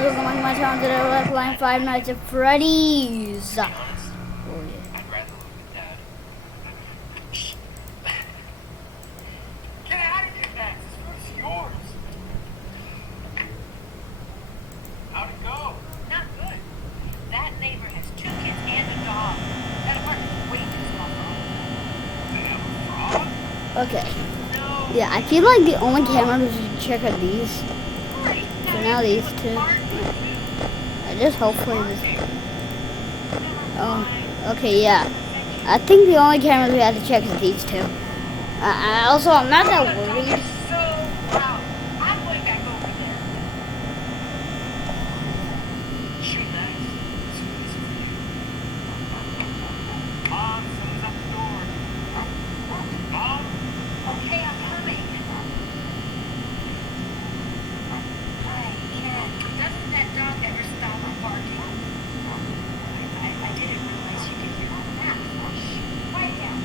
guys, welcome back to my channel. Today we're playing Five Nights at Freddy's. Oh, yeah. I'd rather live with Dad. Get out of here, Max. This food's yours. How'd it go? Not good. That neighbor has 2 kids and a dog. That apartment's way too small for all of them. They have a frog? Okay. No. Yeah, I feel like the only cameras we should check are these. Right. So now these two. I just hopefully this. Oh, okay, yeah. I think the only cameras we have to check is these two. Also, I'm not that worried. So loud. I'm going back over there. Shoot, Max. This food is for you. Mom, someone's at the door. Mom? Okay, I'm coming. Hi, Ken. Doesn't that dog ever stop barking? I didn't realize you could hear that. Shh. Quiet down.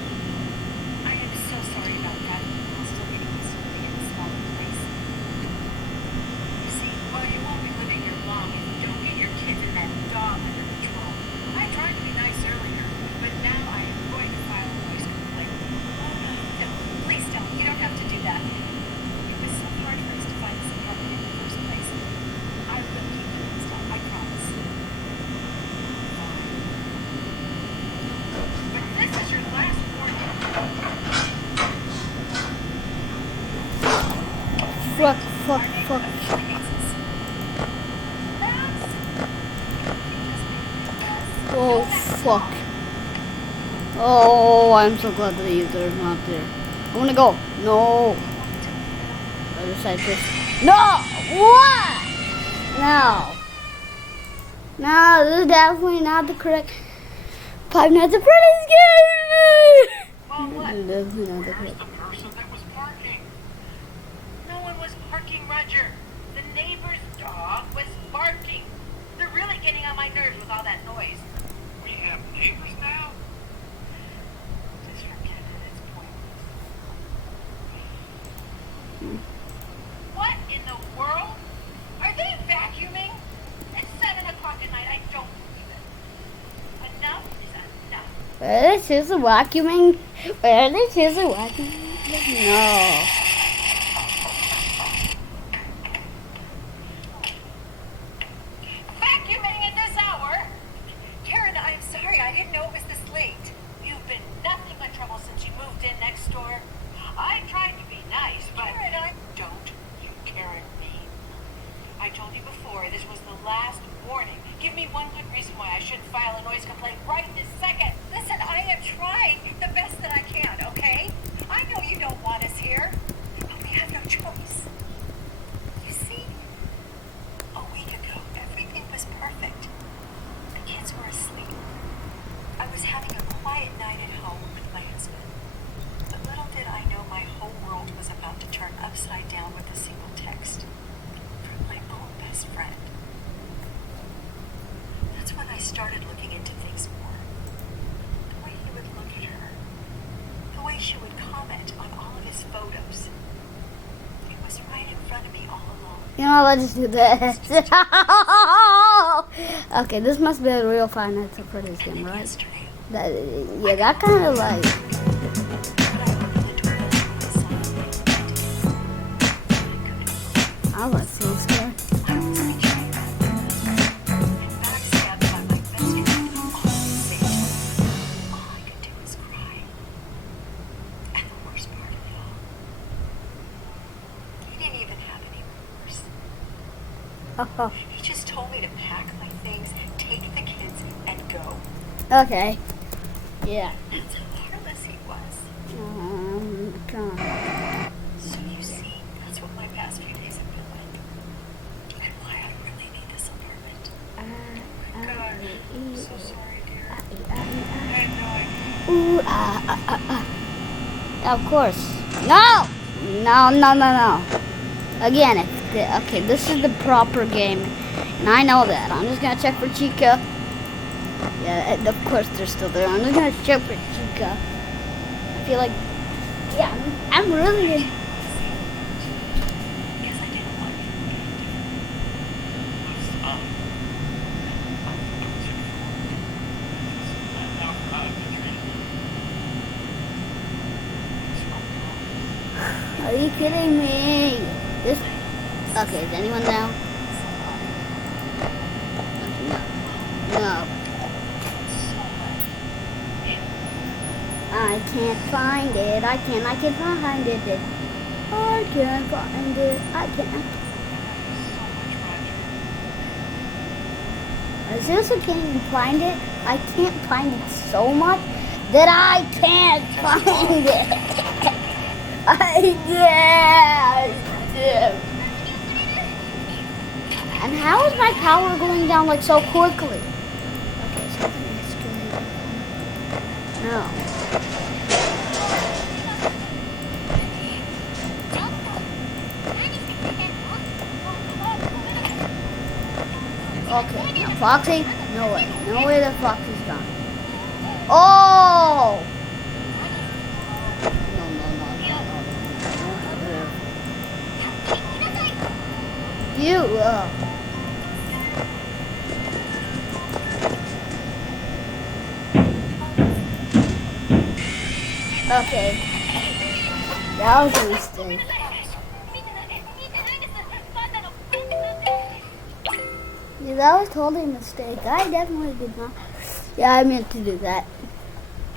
I am so sorry about that. I'm still getting used to being in a smaller place. You see, well, you won't be living here long if you don't get your kids and that dog under control. I tried to be nice earlier, but now I am going to file a noise complaint. Oh, no, please don't. You don't have to do that. It was so hard for us to find this apartment in the first place. I will keep doing stuff, I promise. But this is your last warning. Fuck. Oh, fuck. Oh, I'm so glad that they're not there. I wanna go. No. Other side first. No! What? No. No, this is definitely not the correct Five Nights at Freddy's game! Well, what? This is definitely not the Where's correct. the person that was parking? No one was barking, Roger. The neighbor's dog was barking. They're really getting on my nerves with all that noise. We have neighbors now? Just forget it. It's pointless. What in the world? Are they vacuuming? It's 7 o'clock at night. I don't believe it. Enough is enough. Where is this vacuuming? Where is this vacuuming? No. Vacuuming at this hour? Karen, I'm sorry. I didn't know it was this late. You've been nothing but trouble since you moved in next door. I tried to be nice, but Karen, don't you Karen me. I told you before this was the last warning. Give me one good reason why I shouldn't file a noise complaint right this second. Listen, I have tried the best that I can, okay? I know you don't want us here, but we have no choice. You see, a week ago, everything was perfect. The kids were asleep. I was having a quiet night at home with my husband. But little did I know my whole world was about to turn upside down with a single text from my own best friend. That's when I started looking into things more. The way he would look at her. The way she would comment on all of his photos. It was right in front of me all along. You know, let's just do this. Okay, this must be a real Five Nights at Freddy's game, right? Yesterday, Yeah, that kind of like. when I opened the door to my son, I was so scared. I was betrayed and backstabbed by my best friend all at the same time. All I could do was cry. And the worst part of it all, he didn't even have any remorse. Oh, He just told me to pack my things, take the kids, and go. okay. Yeah. That's how heartless he was. Come on. So you see, that's what my past few days have been like. And why I really need this apartment. God, I'm so sorry, dear. I had no idea. Ooh, Of course. No! No. Again, okay, this is the proper game. And I know that. I'm just gonna check for Chica. Yeah, and of course they're still there. I'm just gonna check for Chica. I feel like, yeah, I'm really. Because I didn't want to forget. Are you kidding me? This. Okay, is anyone down? No. I can't find it. I can't find it. I can't find it. I can't. I seriously can't even find it. I can't find it so much that I can't find it. I can't. And how is my power going down like so quickly? Okay, something is going. No. Okay, now Foxy, no way. No way that Foxy's gone. Oh! No. You, Okay. That was a mistake. Yeah, that was totally a mistake. I definitely did not. Yeah, I meant to do that.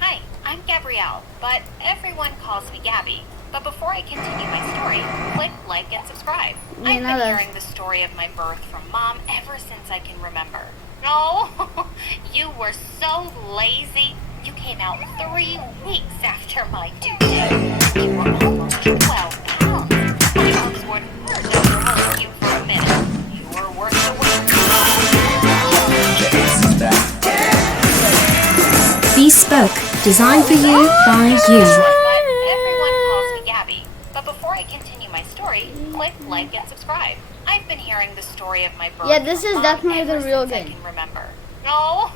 Hi, I'm Gabrielle, but everyone calls me Gabby. But before I continue my story, click like and subscribe. I've been hearing the story of my birth from Mom ever since I can remember. Oh, you were so lazy. You came out 3 weeks after my due date. You were almost 12 pounds. My arms wouldn't hold you for a minute. You were worth the wait. Bespoke, designed for you by you. But everyone calls me Gabby. But before I continue my story, click like and subscribe. I've been hearing the story of my birth. Yeah, this is from definitely ever the real since game. I can remember. Oh,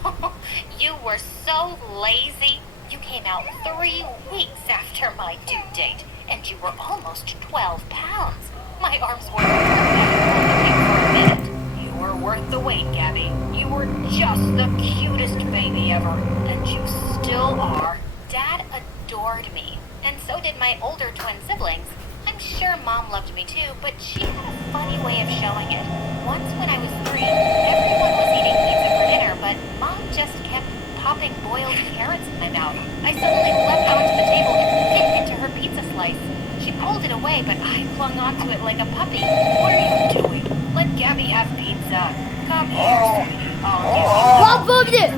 you were so lazy. You came out 3 weeks after my due date, and you were almost 12 pounds. My arms were for a minute. You were worth the wait, Gabby. You were just the cutest baby ever, and you still are. Dad adored me, and so did my older twin siblings. I'm sure Mom loved me too, but she had a funny way of showing it. Once when I was 3, everyone was eating pizza for dinner, but Mom just kept popping boiled carrots in my mouth. I suddenly leapt onto the table and bit into her pizza slice. She pulled it away, but I clung onto it like a puppy. What are you doing? Let Gabby have pizza. Come here, sweetie. What moved it?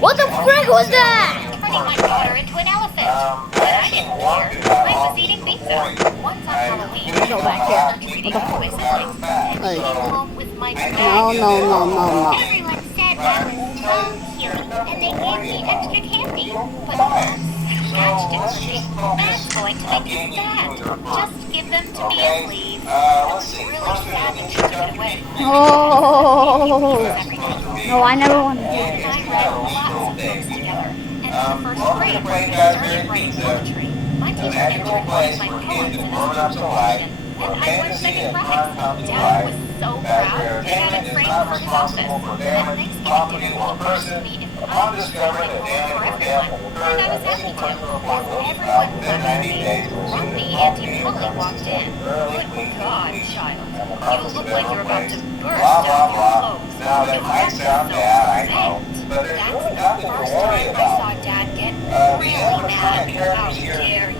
What the frick was that? Turning my daughter into an elephant. But I didn't care. I was eating pizza. Once on Halloween, Go back here. treating my siblings, and came home with my dad. No. Everyone said I was so cute, and they gave me extra candy. But Mom snatched it from me. That's going to make you sad. Just give them to me and leave. I was really sad that she took it away. Oh. No, I never wanted to. Dad and I read lots of books together. And in the first grade, we started writing poetry. My teacher entered one of my poems in a student competition, and I won second prize. Dad was so proud, he had it framed for his office. At Thanksgiving dinner, he asked me if I would write a poem for everyone, and I was happy to. As everyone clapped me, Grumpy Auntie Polly walked in. Good God, child, you look like you're about to burst out your clothes. You have to so bent. That's the first time I saw Dad get really mad. How dare you say that?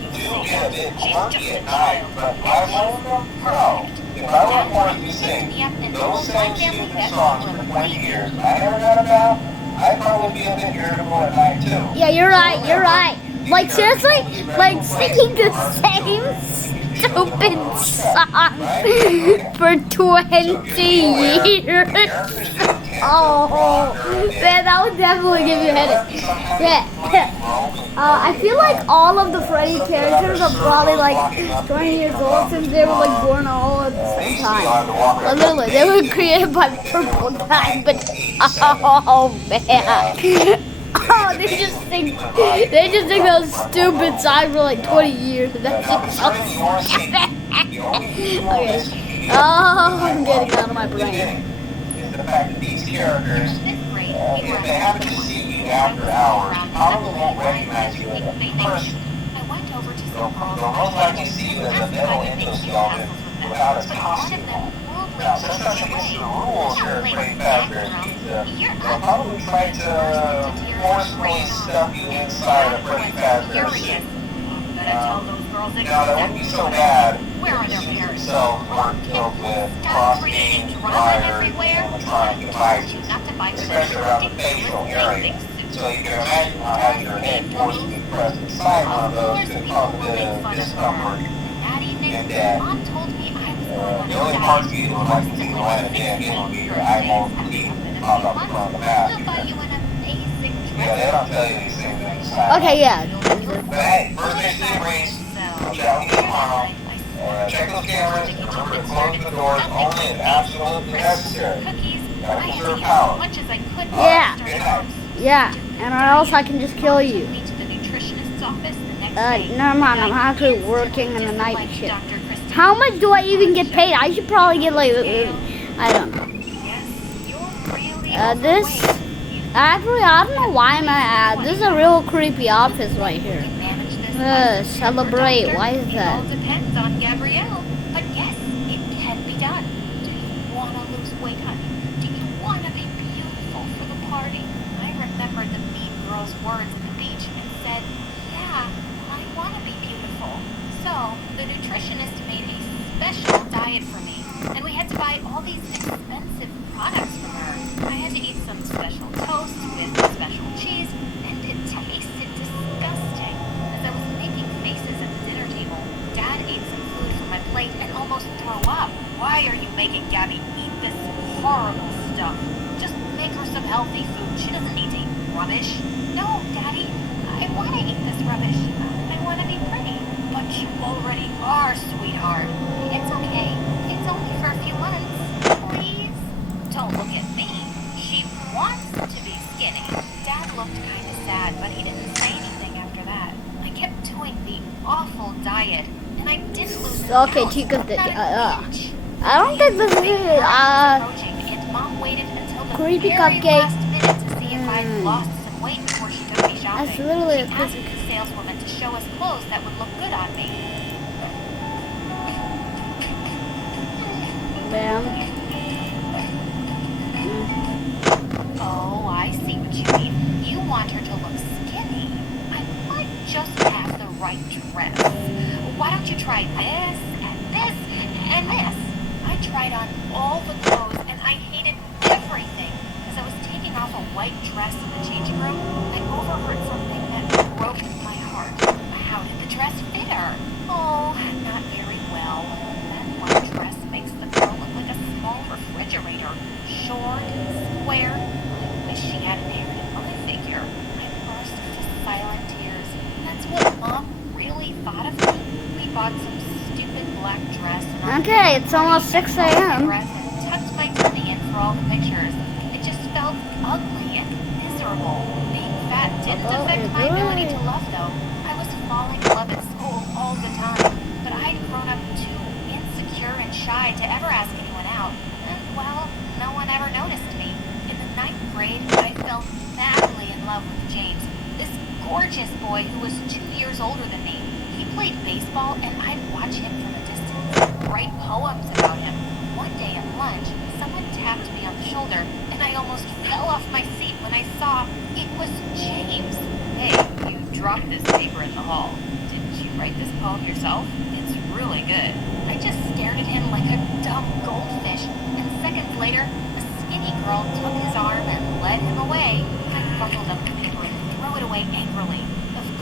She's just a child. And she's perfect. Dad picked me up and pulled my family bedroom for 20 years. I'd probably be a bit irritable at night too. Yeah, you're right. Like, seriously? Like, singing the same stupid song for 20 years. Oh, man, that would definitely give you a headache. Yeah. I feel like all of the Freddy characters are probably like 20 years old since they were like born all at the same time. Like, literally, they were created by Purple Time, but oh man. Oh, they just think those stupid songs for like 20 years, and that's just so stupid. Okay. Oh, I'm getting out of my brain. The fact that these characters, if they happen to see you after hours, probably won't recognize you as a person. they'll most likely see you as a metal endoskeleton without a costume on. Now, since that's against the rules here at Freddy Fazbear's Pizza, they'll probably try to forcefully stuff you inside a Freddy Fazbear suit. Now, that wouldn't be so bad if the suits themselves weren't filled with cross-beams, wires, animatronic devices, especially around the facial area. So you can imagine how having your head forcibly pressed inside one of those could cause a bit of discomfort and death. The only parts of you that would like to see the light of day again would be your eyeballs and teeth pop up from the mask. Yeah, they don't tell you these things inside. Okay, yeah. But hey, first day deliveries, I'll chat with you tomorrow. Check those cameras and remember to close the doors only if absolutely necessary. Gotta conserve power. Yeah. Good night. Yeah. And or else I can just kill you. Never mind, I'm actually working in the night shift. How much do I even get paid? I should probably get like, I don't know. This, actually, I don't know why I'm at, this is a real creepy office right here. Celebrate, why is that? It all depends on Gabrielle. But yes, it can be done. Do you want to lose weight, honey? Do you want to be beautiful for the party? I remembered the mean girl's words at the beach and said, yeah, I want to be beautiful. So, the nutritionist made a special diet for me, and we had to buy all these expensive products from her. I had to eat some special toast with special cheese, and it tasted disgusting. As I was making faces at the dinner table, Dad ate some food from my plate and almost threw up. Why are you making Gabby eat this horrible stuff? Just make her some healthy food. She doesn't need to eat rubbish. No, Daddy, I want to eat this rubbish. I want to be pretty. But you already are, sweetheart. It's okay. It's only for a few months. Please? Don't look at me. She wants to be skinny. Dad looked kind of sad, but he didn't say anything after that. I kept doing the awful diet, and I didn't lose an Okay, ounce, Chica, not an inch. I don't think this is, Approaching, and Mom waited until the creepy very cupcake. last minute to see if I'd lost some weight before she took me shopping. That's literally a She asked creepy. the saleswoman to show us clothes that would look good on me. Bam. Oh, I see what you mean. You want her to look skinny. I might just have the right dress. Why don't you try this, and this, and this? I tried on all the clothes, and I hated everything. As I was taking off a white dress in the changing room, I overheard something that broke my heart. How did the dress fit her? Oh, not very well. That white dress makes the girl look like a small refrigerator. Short, square. I wish she had an hair in my figure. I burst into silent tears. That's what Mom really thought of me. We bought some stupid black dress. And Okay, it's almost 6 a.m. Tucked my tummy in for all the pictures. It just felt ugly and miserable. Being fat didn't affect my ability to love, though. I was falling in love at school all the time, but I'd grown up too insecure and shy to ever ask anyone out. And, well, no one ever noticed me. In the 9th grade, I fell madly in love with James, this gorgeous boy who was 2 years older than me. He played baseball, and I'd watch him from a distance, write poems about him. One day at lunch, someone tapped me on the shoulder, and I almost fell off my seat when I saw it was James. Hey, you dropped this paper in the hall. Didn't you write this poem yourself? It's really good. I just stared at him like a dumb goldfish, and seconds later, a skinny girl took his arm and led him away. I crumpled up the paper and threw it away angrily.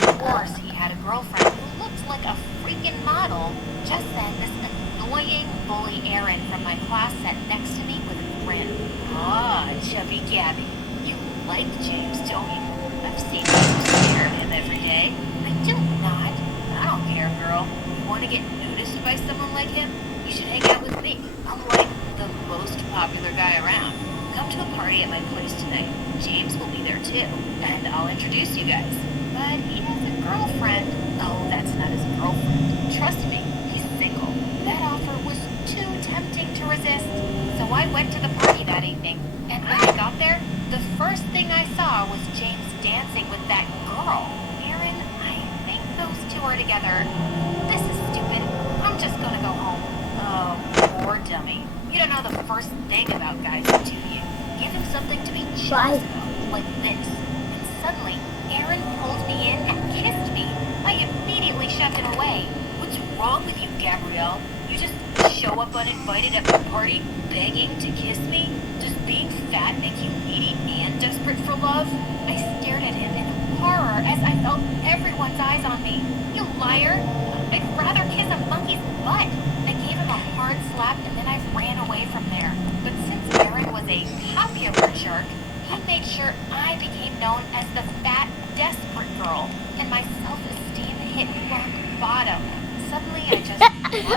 Of course, he had a girlfriend who looked like a freaking model. Just then, this annoying bully Aaron from my class sat next to me with a grin. Ah, chubby Gabby, you like James, don't you? I've seen you stare at him every day. I do not. I don't care, girl. You want to get noticed by someone like him? You should hang out with me. I'm like the most popular guy around. Come to a party at my place tonight. James will be there too, and I'll introduce you guys. But he has a girlfriend. Oh, that's not his girlfriend. Trust me, he's single. That offer was too tempting to resist. So I went to the party that evening, and when I got there, the first thing I saw was James dancing with that girl. Aaron, I think those two are together. This is stupid. I'm just gonna go home. Oh, poor dummy. You don't know the first thing about guys, do you? Give him something to be jealous about, like this. And suddenly, Aaron pulled me in and kissed me. I immediately shoved him away. What's wrong with you, Gabrielle? You just show up uninvited at my party, begging to kiss me? Does being fat make you needy and desperate for love? I stared at him in horror as I felt everyone's eyes on me. You liar! I'd rather kiss a monkey's butt. I gave him a hard slap and then I ran away from there. But since Aaron was a popular jerk, he made sure I became known as the fat, desperate girl, and my self-esteem hit rock bottom. Suddenly, I just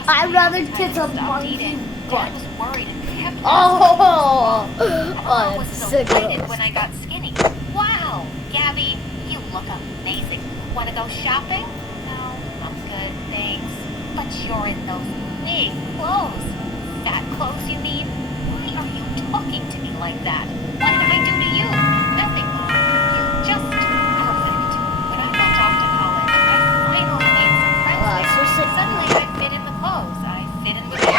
I'd rather kiss a stopped monkey eating. butt. Dad was worried and kept Oh, Mom was that's so so excited gross. when I got skinny. Wow, Gabby, you look amazing. Want to go shopping? No, I'm good, thanks. But you're in those big clothes. Fat clothes, you mean? Why are you talking to me like that? What did I do to you? Nothing. You're just perfect. When I went off to college, I finally made some friends there. so sick. Suddenly, I fit in the clothes. I fit in with the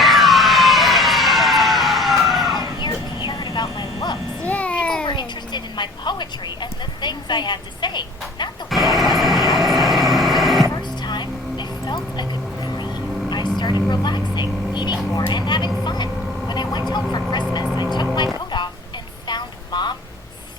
People here cared about my looks. People were interested in my poetry and the things I had to say, not the way I was on the outside. For the first time, I felt I could breathe. I started relaxing, eating more, and having fun. When I went home for Christmas, I took my coat off and found Mom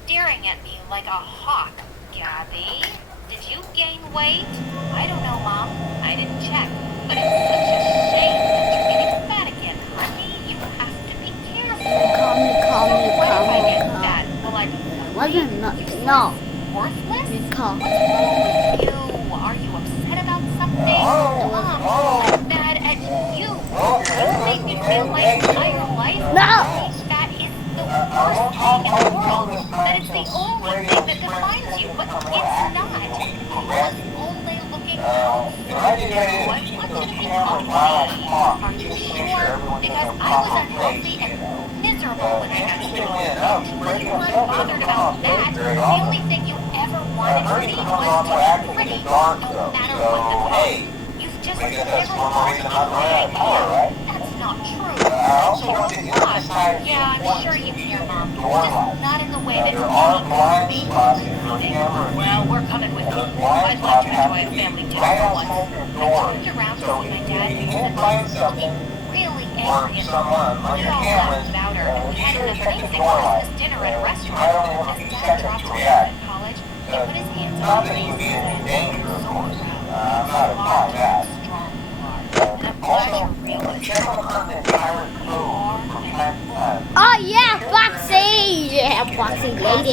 staring at me like a hawk. Gabby, did you gain weight? I don't know, Mom. I didn't check. But it's such a shame that you're getting fat again, honey. You have to be careful. Calm me, calm So me, what if calm I me, get calm. fat? Will I be Wasn't ugly? nothing. No. Worthless? Be calm. What's wrong with you? Are you upset about something? Mom, I'm mad at you. You make me feel my entire life No. being fat is the worst thing in the world. That it's the only thing that defines you, but it's not. I was only looking out for you. I wasn't thinking of me. Are you sure? Because I was unhealthy and miserable when I got skinny. You weren't bothered about that. The only thing you ever wanted to be was to be pretty, no matter what the cost. You've just never wanted to be okay. That's not true. So what? Yeah, I'm sure you care, Mom. Just not in the way that you want me. Well, we're coming with you. I'd like to enjoy a family dinner for once. I turned around to see my dad because Mom was looking really angry and we all laughed about her. We had an amazing Christmas dinner at a restaurant. As Dad dropped us out of college, he put his hands on my face and said, "So proud. Strong you are. And I'm glad you're realizing Oh yeah, Foxy! Yeah, Foxy lady.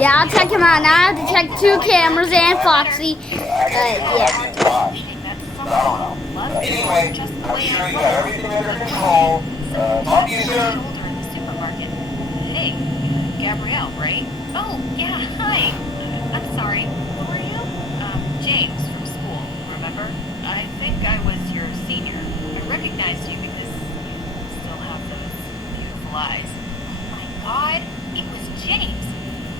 Yeah, I'll check him out now. I have to check 2 cameras and Foxy. Yeah. Anyway, I'm sure you got everything under control. Talk to you soon. Shoulder in the supermarket. Hey, Gabrielle, right? Oh, yeah, hi. I'm sorry. Who are you? James from school, remember? I think I was your senior. I recognized you because you still have those beautiful eyes. Oh my God, it was James.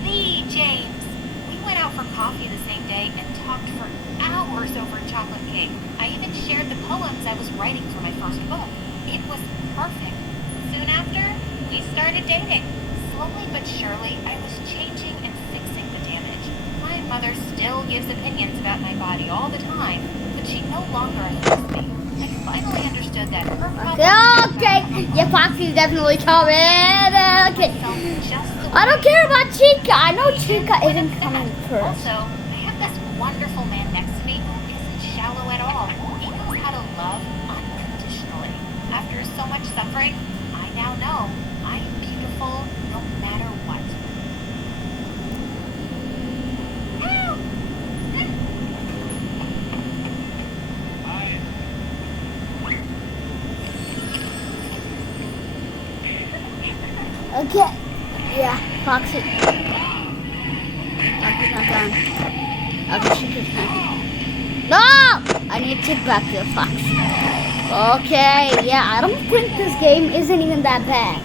The James. We went out for coffee the same day and talked for hours over chocolate cake. I even shared the poems I was writing for my first book. It was perfect. Soon after, we started dating. Slowly but surely, I was changing and fixing the damage. My mother still gives opinions about my body all the time, but she no longer affects me. I finally understood that her problem Okay. Yeah, Foxy's definitely coming. Okay. just the I don't way care about Chica. I know Chica isn't coming first. Also, I have this wonderful man next to me who isn't shallow at all. He knows how to love unconditionally. After so much suffering, I now know I am beautiful no matter what. Okay. Yeah, Foxy. Foxy's not gone. Okay, Chica's not. No! I need to take back the Foxy. Okay, yeah, I don't think this game isn't even that bad.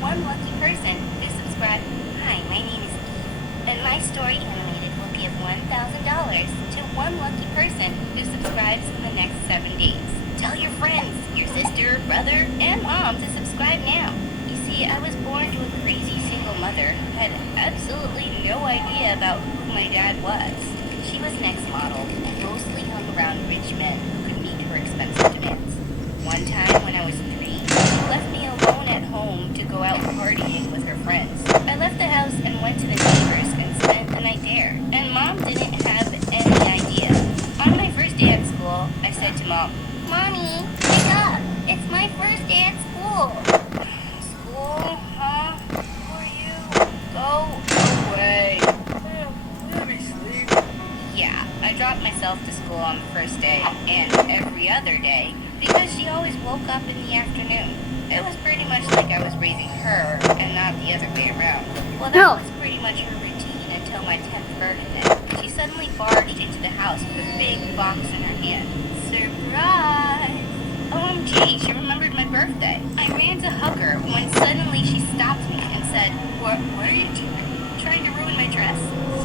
One lucky person who subscribed. Hi, my name is Eve. And My Story Animated will give $1,000 to one lucky person who subscribes in the next 7 days. Tell your friends, your sister, brother, and mom to subscribe now. You see, I was born to a crazy single mother who had absolutely no idea about who my dad was. She was an ex-model and mostly hung around rich men who could meet her expensive demands. One time when I was 3, she left me alone at home to go out partying with her friends. I left the house and went to the neighbors and spent the night there. And Mom didn't have any idea. On my first day at school, I said to Mom, "Mommy, wake up! It's my first day at school." "School, huh? Who are you? Go away." Let me sleep. Yeah, I dropped myself to school on the first day and every other day because she always woke up in the afternoon. It was pretty much like I was raising her and not the other way around. Well, that No. was pretty much her routine until my 10th birthday. She suddenly barged into the house with a big box in her hand. Surprise! OMG, she remembered my birthday. I ran to hug her when suddenly she stopped me and said, What are you doing? Trying to ruin my dress?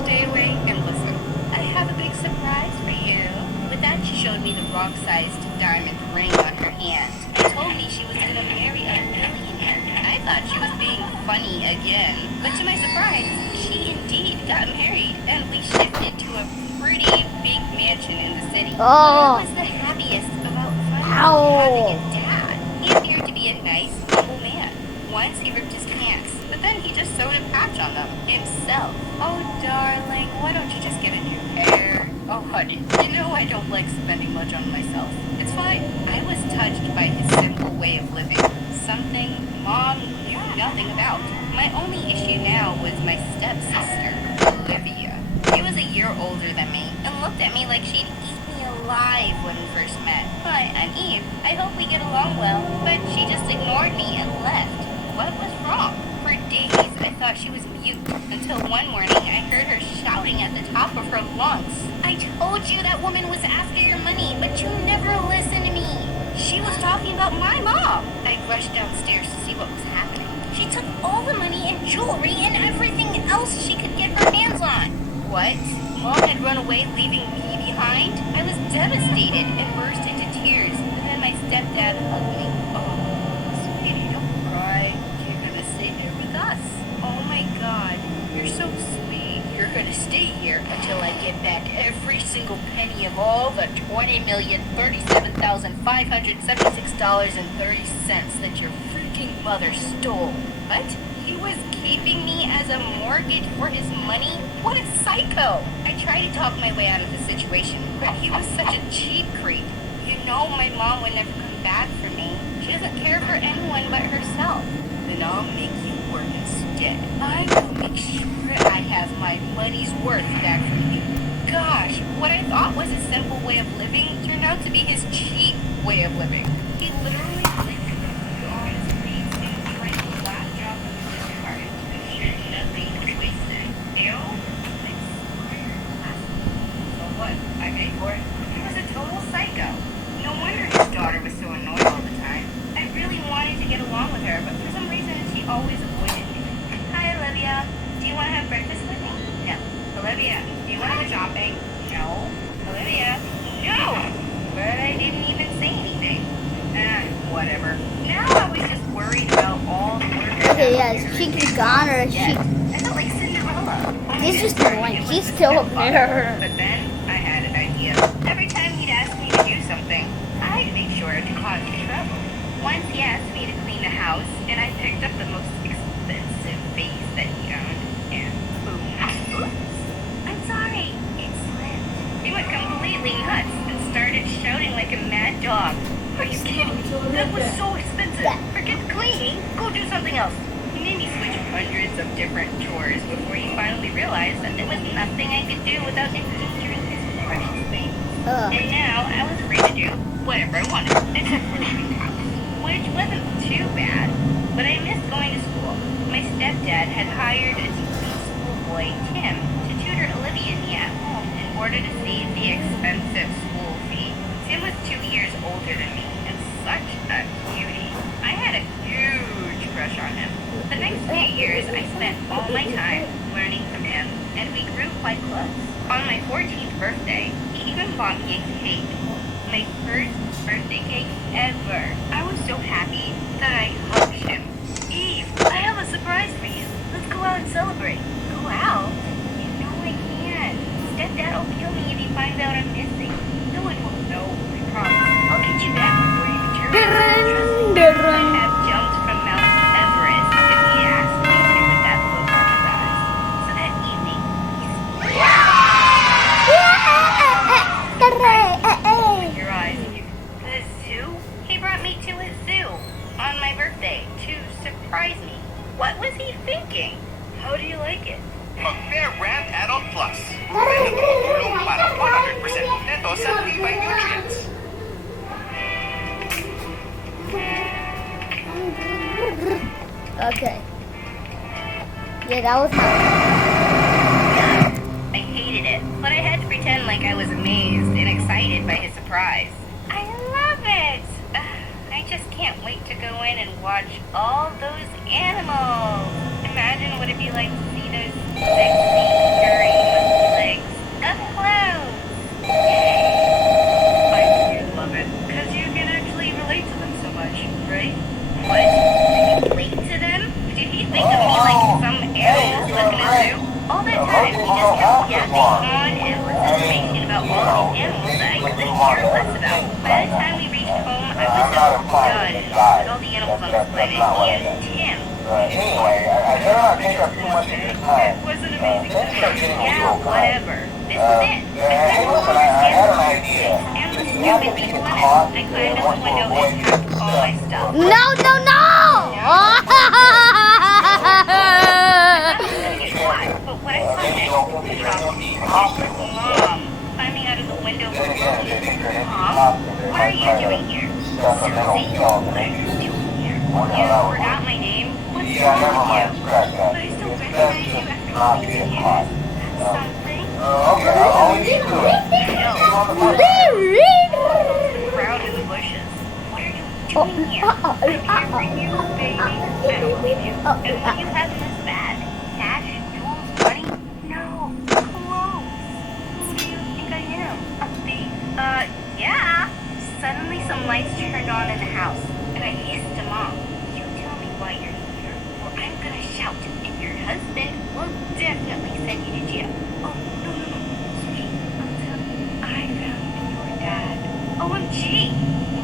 Stay away and listen. I have a big surprise for you. With that, she showed me the rock-sized diamond ring on her hand and told me she was going to marry a millionaire. I thought she was being funny again, but to my surprise, she indeed got married and we shifted to a pretty big mansion in the city. Oh. I was the happiest about finally having a dad. He appeared to be a nice, humble man. Once he ripped his pants, but then he just sewed a patch on them himself. "Oh, darling, why don't you just get a new pair?" "Oh, honey, you know I don't like spending much on myself." "It's fine." I was touched by his simple way of living, something Mom knew nothing about. My only issue now was my stepsister, Olivia. She was a year older than me and looked at me like she'd eat me alive when we first met. "Hi, I'm Eve. I hope we get along well." But she just ignored me and left. What was wrong? For days, I thought she was mute, until one morning I heard her shouting at the top of her lungs, "I told you that woman was after your money, but you never listened to me." She was talking about my mom. I rushed downstairs to see what was happening. She took all the money and jewelry and everything else she could get her hands on. What? Mom had run away, leaving me behind? I was devastated and burst into tears, and then my stepdad hugged me. "Oh, sweetie, don't cry. You're gonna stay here with us." "Oh my God, you're so sweet. You're gonna stay here until I get back every single penny of all the $20,037,576.30 that your freaking mother stole." What? He was keeping me as a mortgage for his money? What a psycho! I tried to talk my way out of the situation, but he was such a cheap creep. You know my mom would never come back for me. She doesn't care for anyone but herself. Then I'll make you work instead. I will make sure I have my money's worth back from you. Gosh, what I thought was a simple way of living turned out to be his cheap way of living. He literally licked me on his grades and drank the last drop of the card to ensure nothing was wasted. Ew, I swear. So what? I paid for it. He was a total psycho. No wonder his daughter was so annoyed all the time. I really wanted to get along with her, but for some reason she always avoided me. "Hi, Olivia. Do you want to have breakfast with me?" "No." "Olivia, do you want to go shopping?" "No." "Olivia?" "No!" But I didn't even say anything. Whatever. Now I was just worried about all the work. Okay, yeah, is Chica's gone or is she... I felt like Cinderella. He's just annoying. He's still up there. But then I had an idea. Every time he'd ask me to do something, I'd make sure to cause trouble. Once he asked me to clean the house, and I picked up the most expensive vase that he owned, and boom. Oops. I'm sorry. It slipped. He went completely nuts and started shouting like a mad dog. "Are you kidding? That was so expensive. Forget the cleaning. Go do something else." He made me switch hundreds of different chores before he finally realized that there was nothing I could do without endangering his precious things. And now I was free to do whatever I wanted, except for leaving the house, which wasn't too bad. But I missed going to school. My stepdad had hired a sweet schoolboy, Tim, to tutor Olivia and me at home in order to save the expensive school fee. Tim was 2 years older than me and such a cutie. I had a huge crush on him. The next few years, I spent all my time learning from him, and we grew quite close. On my 14th birthday, he even bought me a cake. My first birthday cake ever. I was so happy that I hugged him. Eve, I have a surprise for you. Let's go out and celebrate. Go out? You know I can't. Stepdad will kill me if he finds out I'm missing. No one will know, I promise. I'll get you back before you return. I have jumped from Mount Everest if he asked me to with that look on his eyes. So that evening, open your eyes. The zoo? He brought me to a zoo on my birthday to surprise me. What was he thinking? How do you like it? Fair Ram Adult Plus. Tulong para 100% kompleto sa tibay nutrients. Okay. Yeah, that was fun. I hated it, but I had to pretend like I was amazed and excited by his surprise. I love it! I just can't wait to go in and watch all those animals. Imagine what it'd be like to see those sexy, furry, muscly legs up close. Yay! I think you'd love it, because you can actually relate to them so much, right? What? Did he relate to them? Did he think of me like some animal stuck in a zoo? All that time, he just kept yapping on and listened information about all these animals that I couldn't care less about. By the time we reached home, I was so done with all the animals on this planet and Tim. Anyway, I better not take up too much of your time. It was an amazing time. Yeah, whatever. This is it. Hey, listen, I had an idea. And the stupid people in it. I climbed out the window and packed all my stuff. No, no, no! But what I saw next shocked me. It was Mom climbing out of the window with me. Mom, what are you doing here? Susie, what are you doing here? You forgot my name? What's Yeah, never wrong mind. with you? Scratch that. But I still It's recognize best you to after not all these get years. caught. Something? Okay, I'll leave you to it. See you on the bus. The crowd in the bushes. What are you doing here? I'm here for you, baby. I don't believe you. And what do you have in this bag? Cash? Jewels? Money? No. Clothes. Who do you think I am? A thief? Yeah. Suddenly some lights turned on in the house, and I hissed to Mom. You tell me why you're here, or I'm gonna shout, and your husband will definitely send you to jail. Oh, no. Sweetie, I'll tell you. I found your dad. OMG!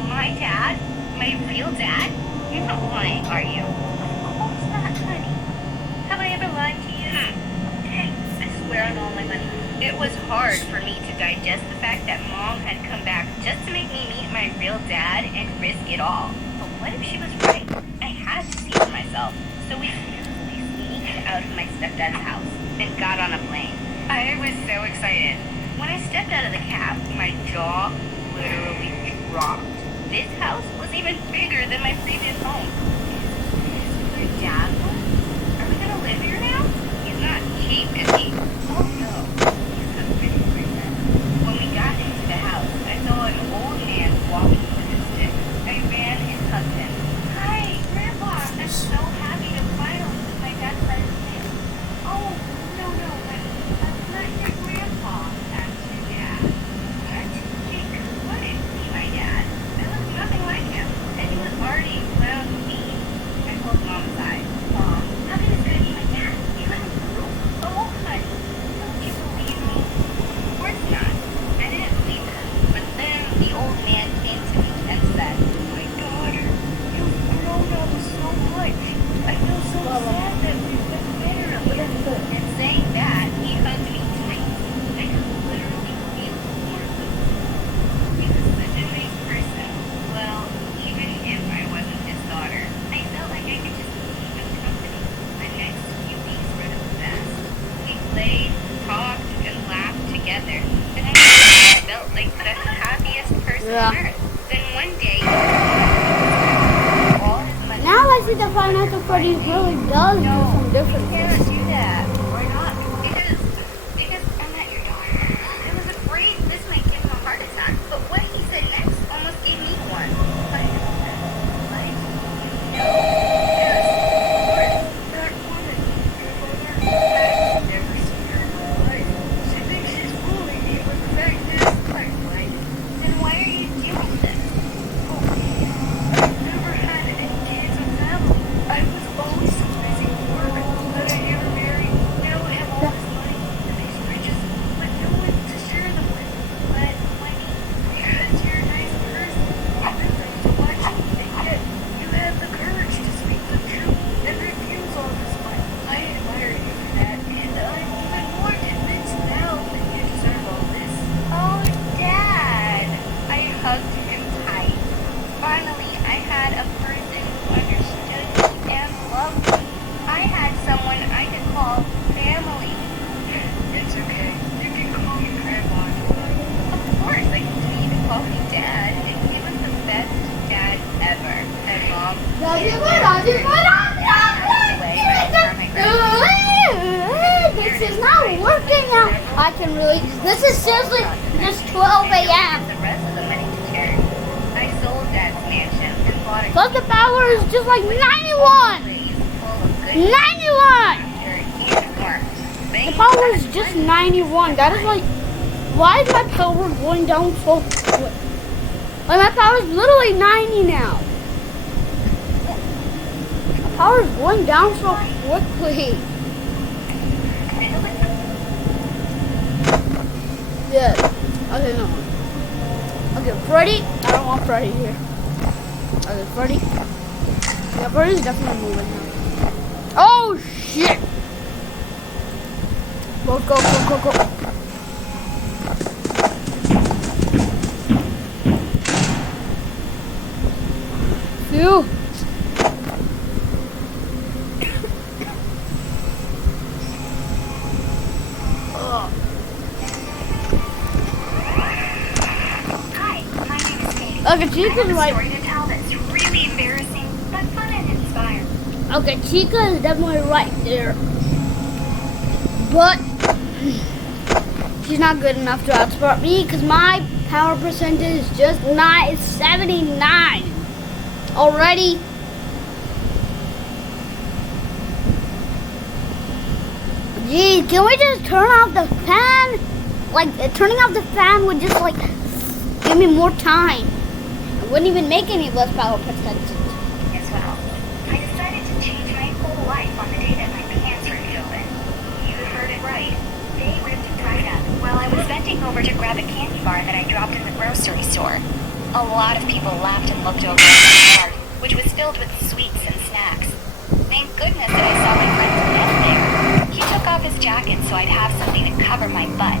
My dad? My real dad? You're not lying, are you? Of course not, honey. Have I ever lied to you? Hey, I swear on all my money. It was hard for me to digest the fact that Mom had come back just to make me meet my real dad and risk it all. But what if she was right? I had to see for myself. So we sneaked out of my stepdad's house and got on a plane. I was so excited. When I stepped out of the cab, my jaw literally dropped. This house was even bigger than my previous home. Is this where Dad was? Are we gonna live here now? He's not cheap, is he? Oh no. He's a big freezer. When we got into the house, I saw an old man walking with a stick. I ran and hugged him. Hi, Grandpa. I'm so happy to finally meet my dad's friend. Oh, no, honey. That's not your grandpa. That's your dad. What? Jake couldn't be my dad. I look nothing like him. And he was already around me. I pulled Mom aside. Mom, how can this guy be my dad? He went through. Oh, honey. Don't you believe me? Of course not. I didn't believe him. But then the old man came to me and said, my daughter, you've grown up so much. I feel so sad that we've been bitter of you. And saying that, he hugged me tight. I could literally feel the warmth of him. He was such a nice person. Well, even if I wasn't his daughter, I felt like I could just keep him company. The next few weeks were the best. We played, talked, and laughed together. And I felt like the happiest person on earth. Then one day, all his money. Now I see the Five Nights at Freddy's really does do some different You things. can't do that. Why not? Because I'm not your daughter. I was afraid this might give him a heart attack. But what he said next almost gave me one. But you know, there's babysit. I've never had any kids or family. I was always so busy with work that I never married. Now I have all this money and these riches, but no one to share them with. But, Wendy, because you're a nice person, I've been learning to watch you, and yet you have the courage to speak the truth and refuse all this money. I admire you for that, and I'm even more convinced now that you deserve all this. Oh, Dad! I hugged him tight. Finally, I had a person who understood me and loved me. I had someone I could call family. It's okay. You can call me Grandma. Of course, I continue to call me Dad, and he was the best dad ever. And Mom passed away after my grandma. This is not working out. I can really. This is seriously just 12 a.m. The rest of the money to charity. I sold Dad's mansion and bought a Plus the power is just like 91. place full of good 91. and worms. The power is just 91. That is like, why is my power going down so quick? Like my power is literally 90 now. My power is going down so quickly. Yeah. Okay, no. Okay, Freddy. I don't want Freddy here. Okay, Freddy. Yeah, Freddy's definitely moving now. Oh shit! Go, go, go, go, go. Phew. Hi, my name is Katie. Okay, Chica's I have a right. story to tell that's really embarrassing, but fun and inspiring. Okay, Chica is definitely right there. But she's not good enough to outsmart me because my power percentage is just 79 already. Gee, can we just turn off the fan? Like, turning off the fan would just, like, give me more time. It wouldn't even make any less power percentage. As well, I decided to change my whole life on the day that my pants ripped open. You heard it right. They ripped right up while I was bending over to grab a candy bar that I dropped in the grocery store. A lot of people laughed and looked over at my cart, which was filled with sweets and snacks. Thank goodness that I saw my friend Ned there. He took off his jacket so I'd have something to cover my butt.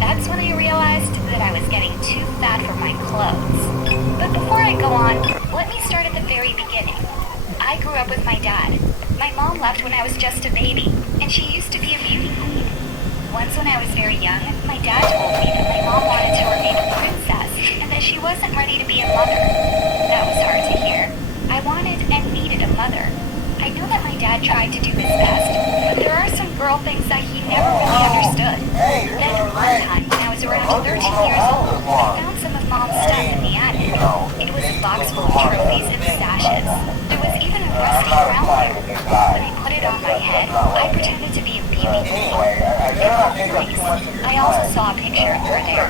That's when I realized that I was getting too fat for my clothes. But before I go on, let me start at the very beginning. I grew up with my dad. My mom left when I was just a baby, and she used to be a beauty queen. Once when I was very young, my dad told me that my mom wanted to remain a princess and that she wasn't ready to be a mother. That was hard to hear. I wanted and needed a mother. I know that my dad tried to do his best, but there are some girl things that he never really understood. Then one time, when I was around 13 years old, I found some of Mom's stuff in the attic. It was a box full of trophies and sashes. There was even a rusty crown there. When I put it on my head, I pretended to be a beauty queen. I also saw a picture of her there.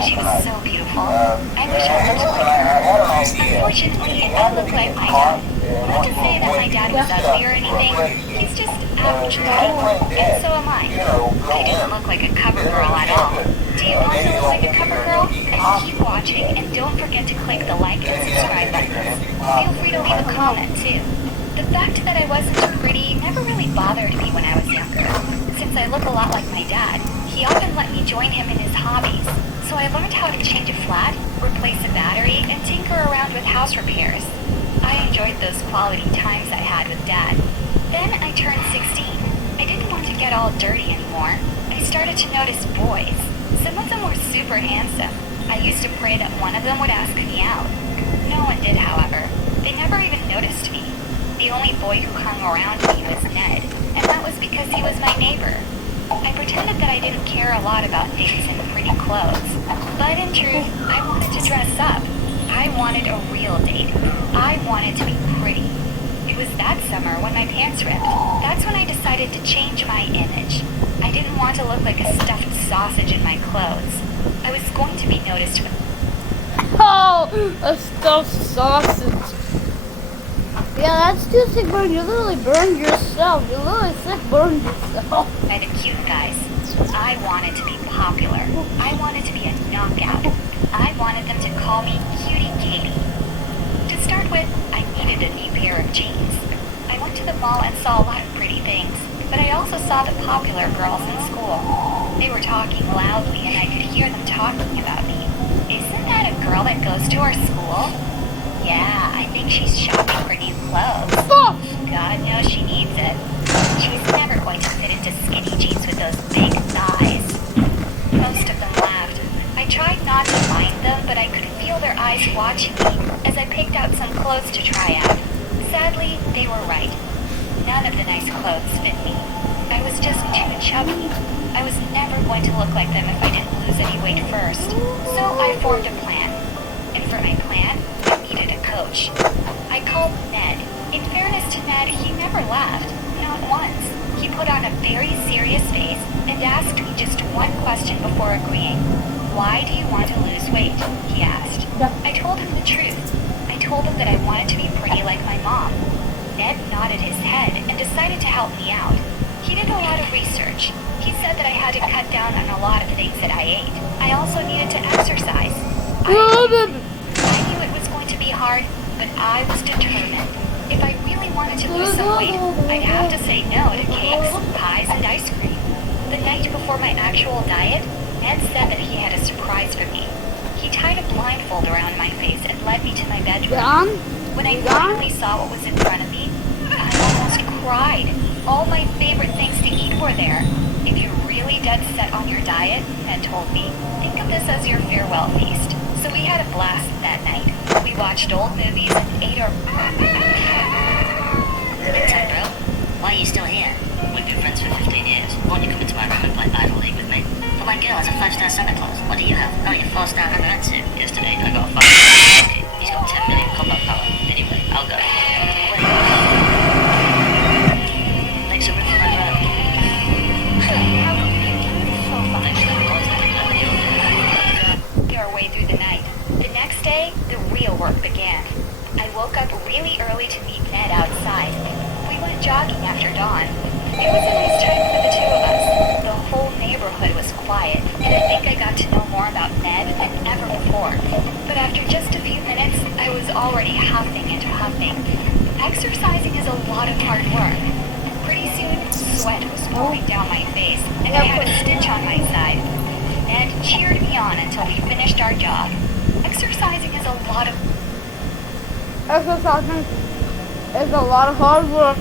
She was so beautiful. I wish I looked like her. Unfortunately, I look like my dad. Not to say that my dad was ugly or anything, he's just average looking, and so am I. I didn't look like a cover girl at all. Do you want to look like a cover girl? Then keep watching, and don't forget to click the like and subscribe buttons. Feel free to leave a comment too. The fact that I wasn't pretty never really bothered me when I was younger. Since I look a lot like my dad, he often let me join him in his hobbies. So I learned how to change a flat, replace a battery, and tinker around with house repairs. I enjoyed those quality times I had with Dad. Then I turned 16. I didn't want to get all dirty anymore. I started to notice boys. Some of them were super handsome. I used to pray that one of them would ask me out. No one did, however. They never even noticed me. The only boy who hung around me was Ned, and that was because he was my neighbor. I pretended that I didn't care a lot about dates and pretty clothes. But in truth, I wanted to dress up. I wanted a real date. I wanted to be pretty. It was that summer when my pants ripped. That's when I decided to change my image. I didn't want to look like a stuffed sausage in my clothes. I was going to be noticed for... Oh, A stuffed sausage. Yeah, that's too sick burn. You literally burned yourself. You literally sick burned yourself. Kind of cute, guys. I wanted to be popular. I wanted to be a knockout. I wanted them to call me Cutie Katie. To start with, I needed a new pair of jeans. I went to the mall and saw a lot of pretty things, but I also saw the popular girls in school. They were talking loudly and I could hear them talking about me. Isn't that a girl that goes to our school? Yeah, I think she's shopping for new clothes. Stop! God knows she needs it. She's never going to fit into skinny jeans with those big thighs. Most of them laughed. I tried not to mind them, but I could feel their eyes watching me as I picked out some clothes to try out. Sadly, they were right. None of the nice clothes fit me. I was just too chubby. I was never going to look like them if I didn't lose any weight first. So I formed a plan. And for my plan, I needed a coach. I called Ned. In fairness to Ned, he never laughed. Not once. He put on a very serious face and asked me just one question before agreeing. Why do you want to lose weight? He asked. I told him the truth. I told him that I wanted to be pretty like my mom. Ned nodded his head and decided to help me out. He did a lot of research. He said that I had to cut down on a lot of things that I ate. I also needed to exercise. I knew it was going to be hard, but I was determined. If I really wanted to lose some weight, I'd have to say no to cakes, pies, and ice cream. The night before my actual diet, Ned said that he had a surprise for me. He tied a blindfold around my face and led me to my bedroom. When I finally saw what was in front of me, I almost cried. All my favorite things to eat were there. If you're really dead set on your diet, Ned told me, think of this as your farewell feast. So we had a blast that night. We watched old movies and ate our... Hey, bro. Why are you still here? We've been friends for 15 years. Why don't you come into my room and play Idle League with me? But my girl has a 5-star Santa Claus. What do you have? Oh, you're 4-star Hamaratsu. Yesterday, I got a 5-star monkey. He's got 10 million combat power. Anyway, I'll go. Make some room for my brother. Our way through the night. The next day, the real work began. I woke up really early to meet Ned outside. We went jogging after dawn. It was a nice time for the two of us. The whole neighborhood was quiet, and I think I got to know more about Ned than ever before. But after just a few minutes, I was already huffing and puffing. Exercising is a lot of hard work. Pretty soon, sweat was pouring down my face, and I had a stitch on my side. Ned cheered me on until we finished our jog. Exercising is a lot of... Exercising is a lot of hard work.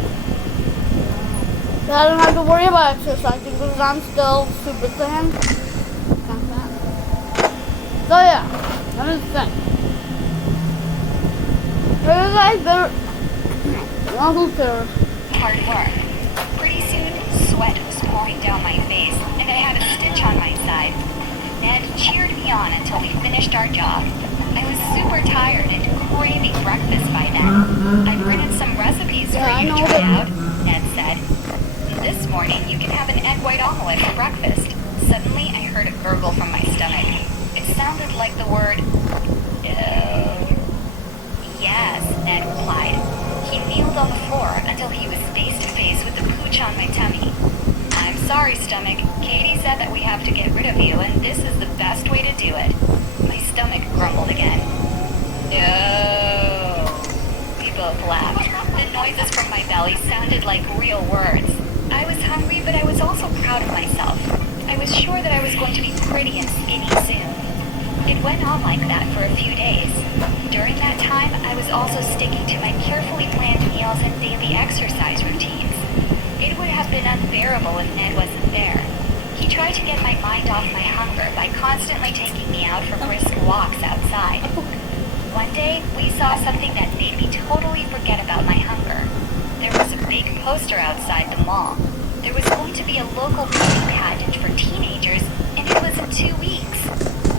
So I don't have to worry about exercising because I'm still super thin. So yeah, that is the thing. You guys better... who's there? hard work. Pretty soon, sweat was pouring down my face, and I had a stitch on my side. Ned cheered me on until we finished our jog. I was super tired and craving breakfast by then. I printed some recipes for you to try out, Ned said. This morning, you can have an egg white omelet for breakfast. Suddenly, I heard a gurgle from my stomach. It sounded like the word, Yes, Ned replied. He kneeled on the floor until he was face to face with the pooch on my tummy. I'm sorry, stomach. Katie said that we have to get rid of you, and this is the best way to do it. My stomach grumbled again. No. We both laughed. The noises from my belly sounded like real words. I was hungry, but I was also proud of myself. I was sure that I was going to be pretty and skinny soon. It went on like that for a few days. During that time, I was also sticking to my carefully planned meals and daily exercise routines. It would have been unbearable if Ned wasn't there. He tried to get my mind off my hunger by constantly taking me out for brisk walks outside. One day, we saw something that made me totally forget about my hunger. There was a big poster outside the mall. There was going to be a local beauty pageant for teenagers, and it was in 2 weeks.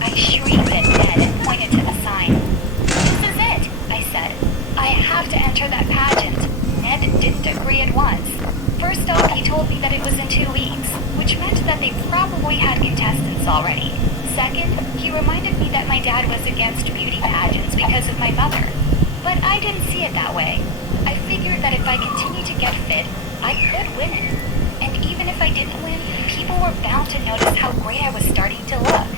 I shrieked at Ned and pointed to the sign. This is it, I said. I have to enter that pageant. Ned didn't agree at once. First off, he told me that it was in 2 weeks, which meant that they probably had contestants already. Second, he reminded me that my dad was against beauty pageants because of my mother. But I didn't see it that way. I figured that if I continued to get fit, I could win it. And even if I didn't win, people were bound to notice how great I was starting to look.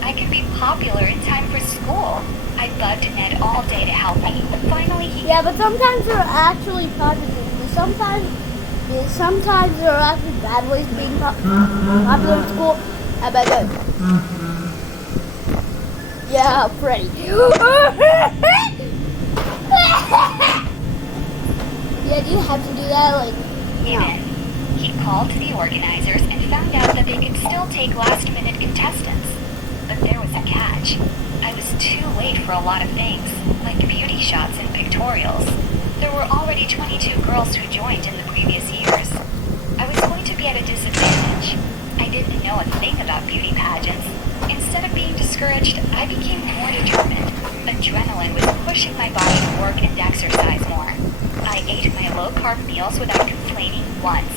I could be popular in time for school. I bugged Ned all day to help me. Finally, he... Yeah, but sometimes they're actually positive. Sometimes there are actually bad ways of being popular in school. How about that? Yeah, Freddy. Yeah, do you have to do that? Like, No. He called the organizers and found out that they could still take last-minute contestants. But there was a catch. I was too late for a lot of things, like beauty shots and pictorials. There were already 22 girls who joined in the previous years. I was going to be at a disadvantage. I didn't know a thing about beauty pageants. Instead of being discouraged, I became more determined. Adrenaline was pushing my body to work and exercise more. I ate my low-carb meals without complaining once.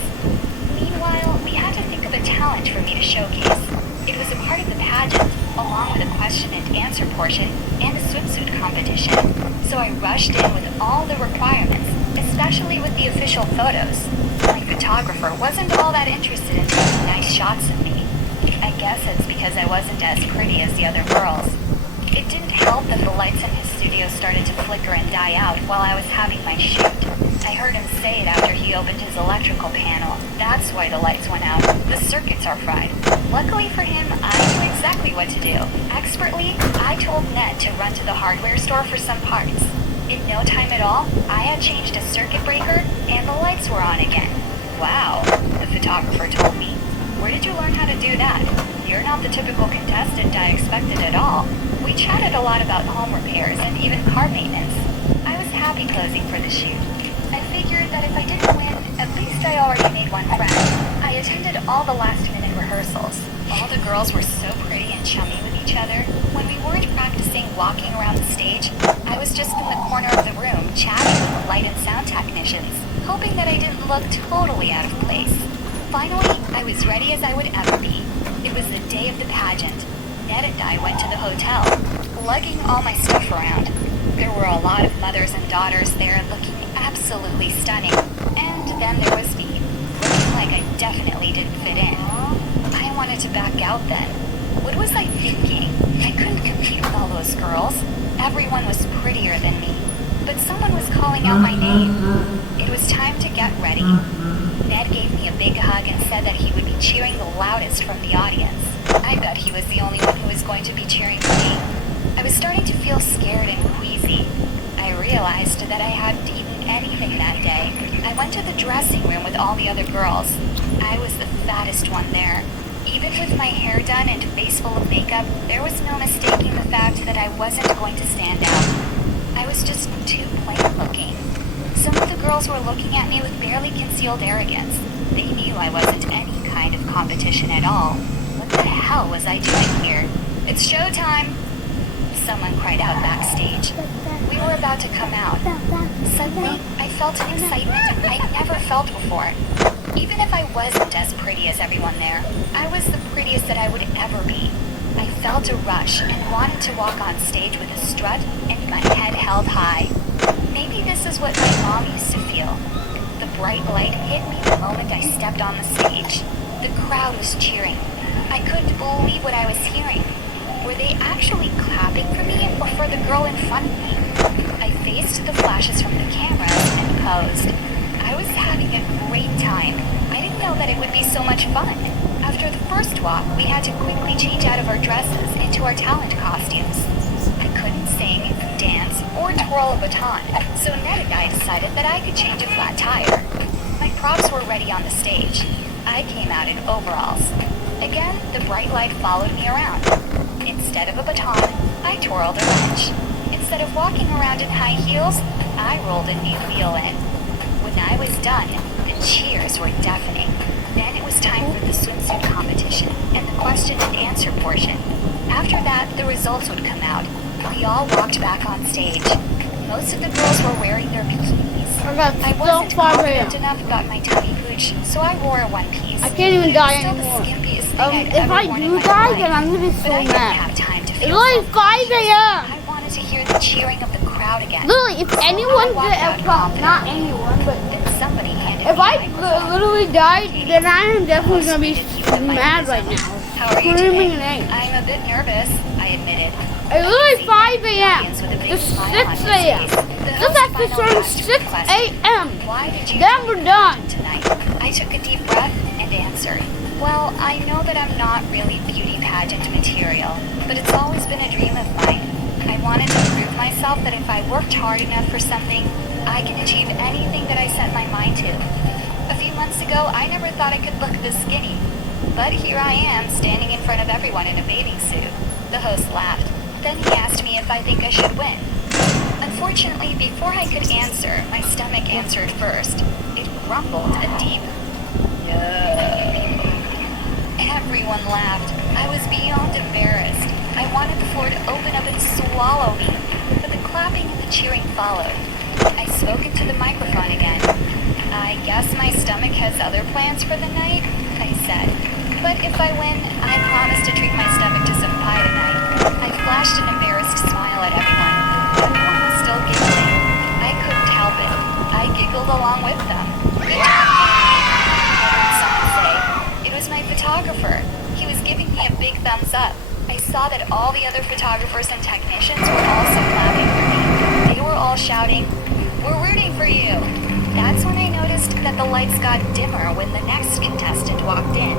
Meanwhile, we had to think of a talent for me to showcase. It was a part of the pageant, along with a question and answer portion and a swimsuit competition. So I rushed in with all the requirements, especially with the official photos. My photographer wasn't all that interested in taking nice shots of me. I guess it's because I wasn't as pretty as the other girls. It didn't help that the lights in his studio started to flicker and die out while I was having my shoot. I heard him say it after he opened his electrical panel. That's why the lights went out. The circuits are fried. Luckily for him, I knew exactly what to do. Expertly, I told Ned to run to the hardware store for some parts. In no time at all, I had changed a circuit breaker and the lights were on again. Wow, the photographer told me. Where did you learn how to do that? You're not the typical contestant I expected at all. We chatted a lot about home repairs and even car maintenance. I was happy posing for the shoot. I figured that if I didn't win, at least I already made one friend. I attended all the last-minute rehearsals. All the girls were so pretty and chummy with each other. When we weren't practicing walking around the stage, I was just in the corner of the room chatting with the light and sound technicians, hoping that I didn't look totally out of place. Finally, I was ready as I would ever be. It was the day of the pageant. Ned and I went to the hotel, lugging all my stuff around. There were a lot of mothers and daughters there looking absolutely stunning. And then there was me, looking like I definitely didn't fit in. I wanted to back out then. What was I thinking? I couldn't compete with all those girls. Everyone was prettier than me. But someone was calling out my name. It was time to get ready. Ned gave me a big hug and said that he would be cheering the loudest from the audience. I bet he was the only one who was going to be cheering for me. I was starting to feel scared and queasy. I realized that I hadn't eaten anything that day. I went to the dressing room with all the other girls. I was the fattest one there. Even with my hair done and face full of makeup, there was no mistaking the fact that I wasn't going to stand out. I was just too plain looking. Some of the girls were looking at me with barely concealed arrogance. They knew I wasn't any kind of competition at all. What the hell was I doing here? It's showtime! Someone cried out backstage. We were about to come out. Suddenly, I felt an excitement I'd never felt before. Even if I wasn't as pretty as everyone there, I was the prettiest that I would ever be. I felt a rush and wanted to walk on stage with a strut and my head held high. Maybe this is what my mom used to feel. The bright light hit me the moment I stepped on the stage. The crowd was cheering. I couldn't believe what I was hearing. Were they actually clapping for me or for the girl in front of me? I faced the flashes from the cameras and posed. I was having a great time. I didn't know that it would be so much fun. After the first walk, we had to quickly change out of our dresses into our talent costumes. I couldn't sing, dance, or twirl a baton, so Ned and I decided that I could change a flat tire. My props were ready on the stage. I came out in overalls. Again, the bright light followed me around. Instead of a baton, I twirled a wrench. Instead of walking around in high heels, I rolled a new wheel in. When I was done, the cheers were deafening. Then it was time for the swimsuit competition and the question and answer portion. After that, the results would come out. We all walked back on stage. Most of the girls were wearing their bikinis. I wasn't confident enough about my tummy pooch, so I wore a one-piece. I can't even die Still anymore. the skimpiest thing I'd If ever I worn in do my die, life. then I'm gonna be so But I didn't mad. have time to It's feel only so 5 a.m. I wanted to hear hear the cheering of the crowd again. Literally, if anyone walked out did, well, not anyone, but Then somebody handed if me I the microphone. literally died, then I am definitely gonna be mad right now. How are you Screaming today? and angry. I'm a bit nervous, I admitted. It's literally 5 a.m. It's 6 a.m. Just after turn 6 a.m. Why did you Then we're done. tonight? I took a deep breath and answered. Well, I know that I'm not really beauty pageant material, but it's always been a dream of mine. I wanted to prove myself that if I worked hard enough for something, I can achieve anything that I set my mind to. A few months ago, I never thought I could look this skinny. But here I am, standing in front of everyone in a bathing suit. The host laughed. Then he asked me if I think I should win. Unfortunately, before I could answer, my stomach answered first. It grumbled a deep no. Everyone laughed. I was beyond embarrassed. I wanted the floor to open up and swallow me, but the clapping and the cheering followed. I spoke into the microphone again. I guess my stomach has other plans for the night, I said. But if I win, I promise to treat my stomach to some pie tonight. I flashed an embarrassed smile at everyone. Everyone was still giggling. I couldn't help it. I giggled along with them. I heard someone say, it was my photographer. He was giving me a big thumbs up. I saw that all the other photographers and technicians were also clapping for me. They were all shouting, "We're rooting for you." That's when I noticed that the lights got dimmer when the next contestant walked in.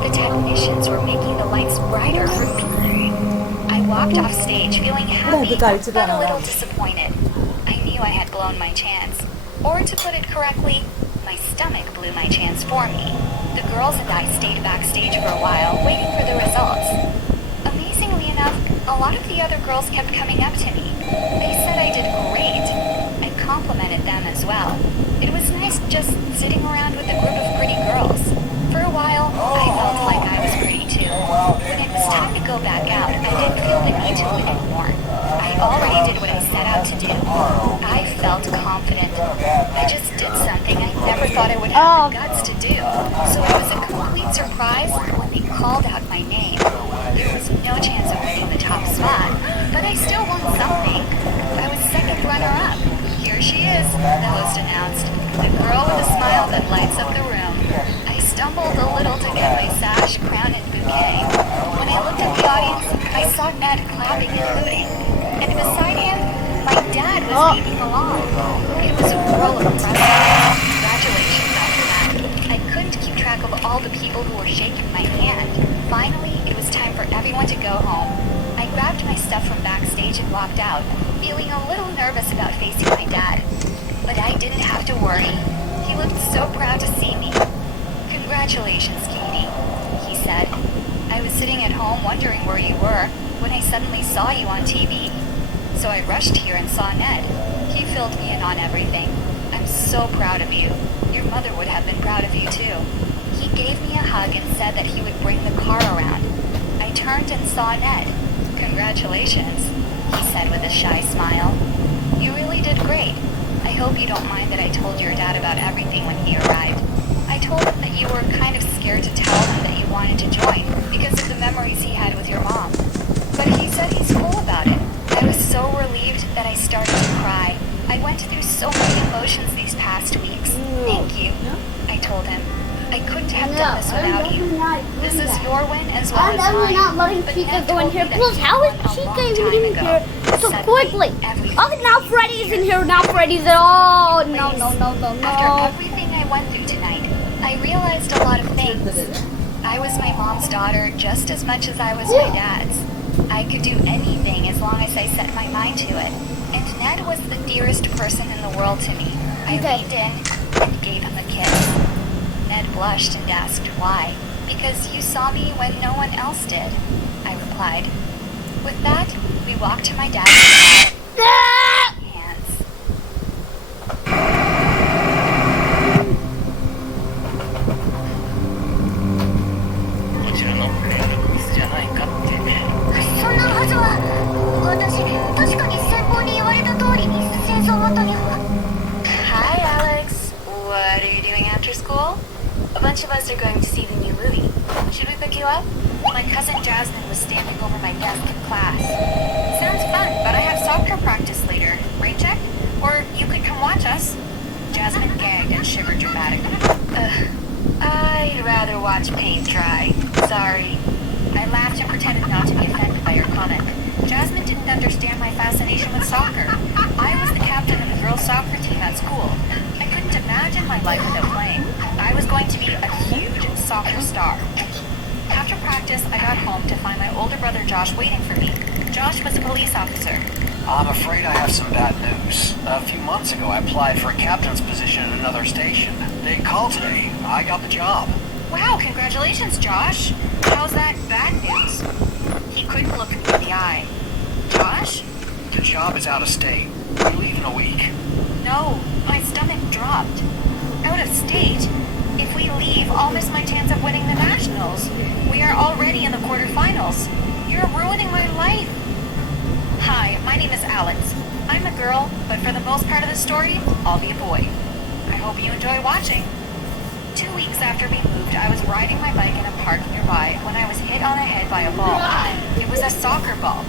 The technicians were making the lights brighter for me. I walked off stage feeling happy, but a little disappointed. I knew I had blown my chance. Or to put it correctly, my stomach blew my chance for me. The girls and I stayed backstage for a while, waiting for the results. Amazingly enough, a lot of the other girls kept coming up to me. They said I did great. I complimented them as well. It was nice just sitting around with a group of pretty girls. For a while, I felt like I was pretty too. When it was time to go back out, I didn't feel the need to win anymore. I already did what I set out to do. I felt confident. I just did something I never thought I would have the guts to do. So it was a complete surprise when they called out my name. There was no chance of winning the top spot, but I still won something. I was second runner-up. Here she is, the host announced. The girl with a smile that lights up the room. I stumbled a little to get my sash, crown, and bouquet. When I looked at the audience, I saw Ned clapping and hooting. And beside him, my dad was waving along. It was a whirl of impressive. Congratulations after that. I couldn't keep track of all the people who were shaking my hand. Finally, it was time for everyone to go home. I grabbed my stuff from backstage and walked out, feeling a little nervous about facing my dad. But I didn't have to worry. He looked so proud to see me. Congratulations, Katie, he said. I was sitting at home wondering where you were when I suddenly saw you on TV. So I rushed here and saw Ned. He filled me in on everything. I'm so proud of you. Your mother would have been proud of you too. He gave me a hug and said that he would bring the car around. I turned and saw Ned. Congratulations, he said with a shy smile. You really did great. I hope you don't mind that I told your dad about everything when he arrived. I told him that you were kind of scared to tell him that you wanted to join because of the memories he had with your mom. But he said he's cool about it. I was so relieved that I started to cry. I went through so many emotions these past weeks. Thank you, I told him. I couldn't have done this without you. This is your win as well as mine. I'm definitely not letting Chica go in here. Plus, how is Chica even in here so quickly? Oh, now Freddy's in here. Now Freddy's at all. No. After everything I went through tonight, I realized a lot of things. I was my mom's daughter just as much as I was my dad's. I could do anything as long as I set my mind to it. And Ned was the dearest person in the world to me. I leaned in and gave him a kiss. Ned blushed and asked why. Because you saw me when no one else did, I replied. With that, we walked to my dad's car. Hands. こちらの連絡ミスじゃないかってね。そんなはずは。私、確かに先方に言われた通りに戦争元には。Hi, Alex. What are you doing after school? A bunch of us are going to see the new movie. Should we pick you up? My cousin Jasmine was standing over my desk in class. Sounds fun, but I have soccer practice later. Rain check? Or you could come watch us. Jasmine gagged and shivered dramatically. I'd rather watch paint dry. Sorry. I laughed and pretended not to be offended by her comment. Jasmine didn't understand my fascination with soccer. I was the captain of the girls' soccer team at school. I couldn't imagine my life without playing. I was going to be a huge soccer star. After practice, I got home to find my older brother Josh waiting for me. Josh was a police officer. I'm afraid I have some bad news. A few months ago, I applied for a captain's position in another station. They called today. I got the job. Wow, congratulations, Josh. How's that bad news? He couldn't look me in the eye. Josh? The job is out of state. We leave in a week. No, my stomach dropped. Out of state? If we leave, I'll miss my chance of winning the Nationals. We are already in the quarterfinals. You're ruining my life. Hi, my name is Alex. I'm a girl, but for the most part of the story, I'll be a boy. I hope you enjoy watching. 2 weeks after we moved, I was riding my bike in a park nearby when I was hit on the head by a ball. It was a soccer ball.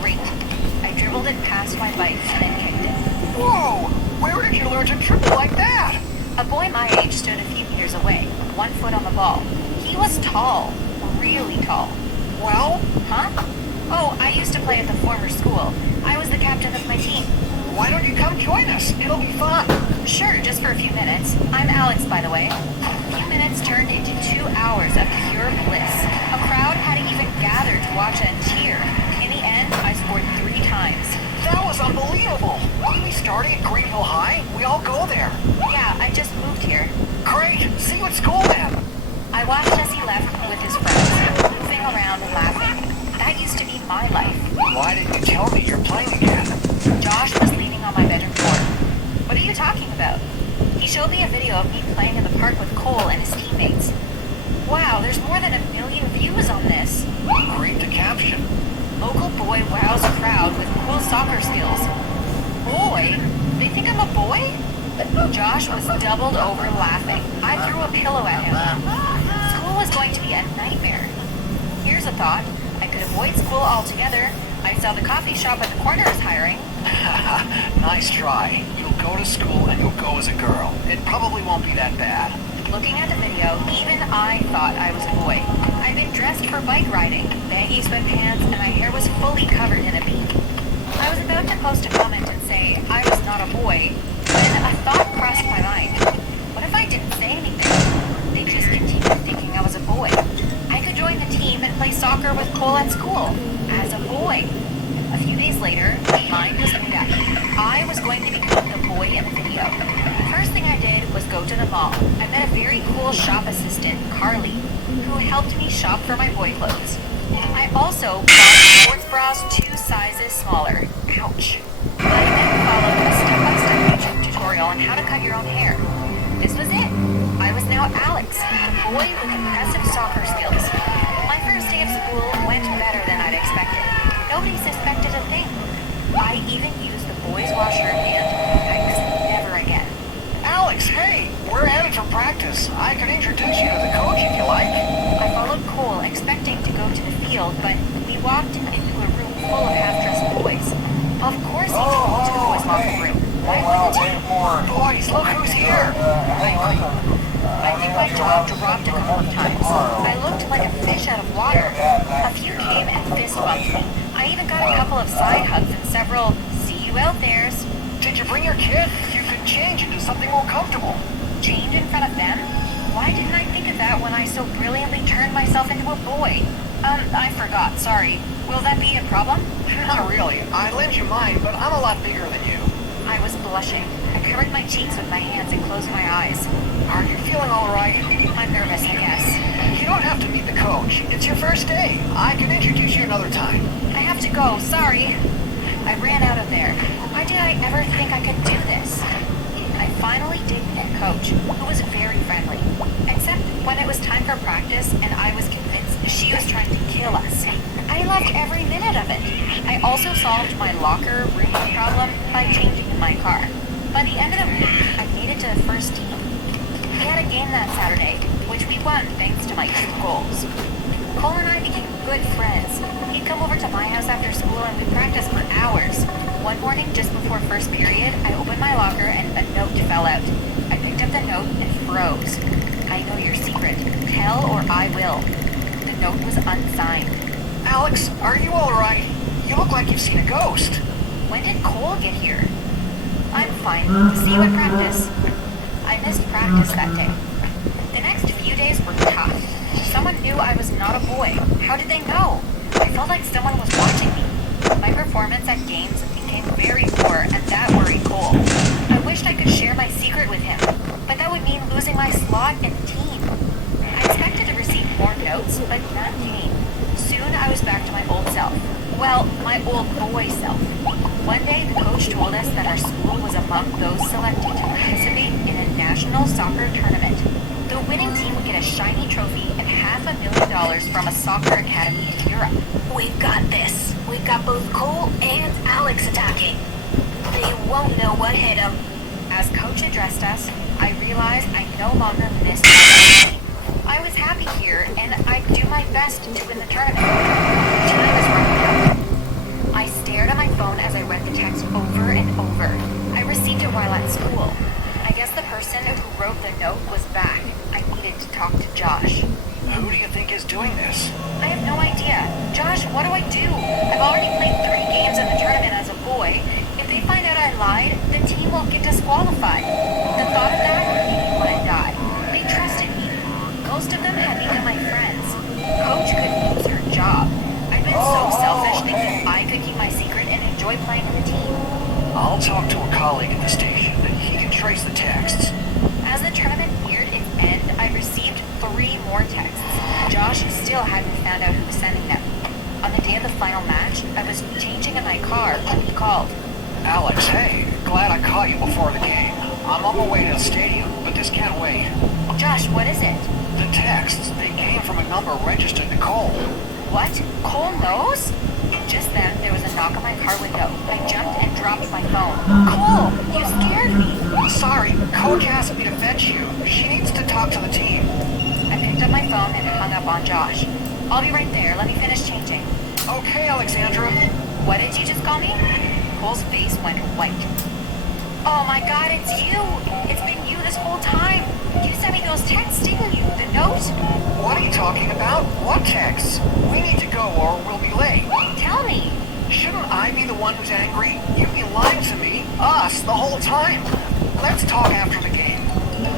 Great. I dribbled it past my bike and then kicked it. Whoa! Where did you learn to dribble like that? A boy my age stood a few meters away, 1 foot on the ball. He was tall, really tall. Well? Huh? Oh, I used to play at the former school. I was the captain of my team. Why don't you come join us? It'll be fun. Sure, just for a few minutes. I'm Alex, by the way. A few minutes turned into 2 hours of pure bliss. A crowd had even gathered to watch and cheer. In the end, I scored 3 times. That was unbelievable. Wasn't we starting at Greenville High? We all go there. Yeah, I just moved here. Great. See you at school then. I watched as he left with his friends, moving around and laughing. That used to be my life. Why didn't you tell me you're playing again? Josh was leaning on my bedroom door. What are you talking about? He showed me a video of me playing in the park with Cole and his teammates. Wow, there's more than 1 million views on this. Read the caption. Local boy wows crowd with cool soccer skills. Boy? They think I'm a boy? Josh was doubled over laughing. I threw a pillow at him. School was going to be a nightmare. Here's a thought. I could avoid school altogether. I saw the coffee shop at the corner is hiring. Nice try. You'll go to school and you'll go as a girl. It probably won't be that bad. Looking at the video, even I thought I was a boy. I'd been dressed for bike riding, baggy sweatpants, and my hair was fully covered in a bead. I was about to post a comment and say I was not a boy, when a thought crossed my mind. What if I didn't say anything? They'd just continue thinking I was a boy. I could join the team and play soccer with Cole at school, as a boy. A few days later, my mind was made up. I was going to become the boy in the video. The first thing I did was go to the mall. I met a very cool shop assistant, Carly, who helped me shop for my boy clothes. I also bought sports bras 2 sizes smaller. Ouch. I then followed a step-by-step YouTube tutorial on how to cut your own hair. This was it. I was now Alex, the boy with impressive soccer skills. My first day of school went better than I'd expected. Nobody suspected a thing. I even used the boys' washroom and yikes, never again. Alex, hey! We're headed for practice. I could introduce you to the coach if you like. I followed Cole, expecting to go to the field, but we walked into a room full of half-dressed boys. Of course he took me to the boys' locker room. Why wouldn't he? Boys, look who's here! I think my jaw dropped a couple of times. I looked like a fish out of water. A few came and fist bumped me. I even got a couple of side hugs and several "see you out there's." Did you bring your kid? You could change into something more comfortable. Change in front of them? Why didn't I think of that when I so brilliantly turned myself into a boy? I forgot, sorry. Will that be a problem? Not really. I lend you mine, but I'm a lot bigger than you. I was blushing. I covered my cheeks with my hands and closed my eyes. Are you feeling all right? I'm nervous, I guess. You don't have to meet the coach. It's your first day. I can introduce you another time. I have to go, sorry. I ran out of there. Why did I ever think I could do this? I finally did meet a coach, who was very friendly. Except when it was time for practice and I was convinced she was trying to kill us. I loved every minute of it. I also solved my locker room problem by changing in my car. By the end of the week, I made it to the first team. We had a game that Saturday, which we won thanks to my 2 goals. Cole and I became good friends. He'd come over to my house after school and we'd practice for hours. One morning, just before first period, I opened my locker and a note fell out. I picked up the note and froze. I know your secret. Tell or I will. The note was unsigned. Alex, are you alright? You look like you've seen a ghost. When did Cole get here? I'm fine. See you at practice. I missed practice that day. The next few days were tough. Someone knew I was not a boy. How did they know? I felt like someone was watching me. My performance at games became very poor, and that worried Cole. I wished I could share my secret with him, but that would mean losing my slot in the team. I expected to receive more notes, but none came. Soon I was back to my old self. Well, my old boy self. One day, the coach told us that our school was among those selected to participate in a national soccer tournament. The winning team would get a shiny trophy and $500,000 from a soccer academy in Europe. We've got this. We've got both Cole and Alex attacking. They won't know what hit them. As coach addressed us, I realized I no longer missed my team. I was happy here, and I'd do my best to win the tournament. Time is running out. I stared at my phone as I read the text over and over. I received it while at school. I guess the person who wrote the note was back. I needed to talk to Josh. Who do you think is doing this? I have no idea. Josh, what do I do? I've already played 3 games in the tournament as a boy. If they find out I lied, the team will get disqualified. The thought of that made me want to die. They trusted me. Most of them had become my friends. Coach could lose her job. I've been so selfish thinking I could keep my secret and enjoy playing with the team. I'll talk to a colleague at the station. He can trace the texts. As the tournament neared its end, I received 3 more texts. Josh still hadn't found out who was sending them. On the day of the final match, I was changing in my car when he called. Alex, hey. Glad I caught you before the game. I'm on my way to the stadium, but this can't wait. Josh, what is it? The texts, they came from a number registered to Cole. What? Cole knows? Just then, there was a knock on my car window. I jumped and dropped my phone. Cole, you scared me. Sorry, Coach asked me to fetch you. She needs to talk to the team. I picked up my phone and hung up on Josh. I'll be right there. Let me finish changing. Okay, Alexandra. What did you just call me? Cole's face went white. Oh my god, it's you! It's been you this whole time! You sent me those texts, didn't you? The note? What are you talking about? What texts? We need to go or we'll be late. Tell me! Shouldn't I be the one who's angry? You've been lying to me, us, the whole time. Let's talk after the game.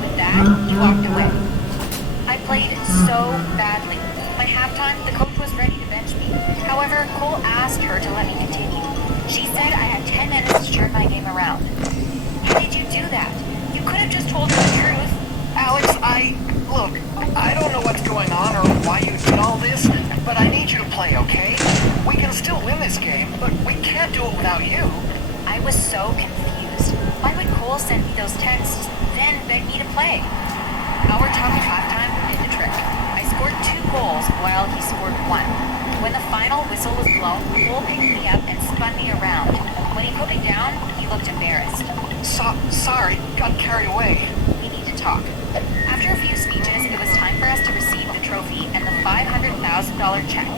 With that, he walked away. I played so badly. By halftime, the coach was ready to bench me. However, Cole asked her to let me continue. She said I had 10 minutes to turn my game around. How did you do that? You could have just told her the truth. Alex, look, I don't know what's going on or why you did all this, but I need you to play, okay? We can still win this game, but we can't do it without you. I was so confused. Why would Cole send me those texts, then beg me to play? Our talk at halftime did the trick. I scored 2 goals while he scored 1. When the final whistle was blown, Cole picked me up and spun me around. When he put me down, he looked embarrassed. Sorry, got carried away. We need to talk. After a few speeches, it was time for us to receive the trophy and the $500,000 check.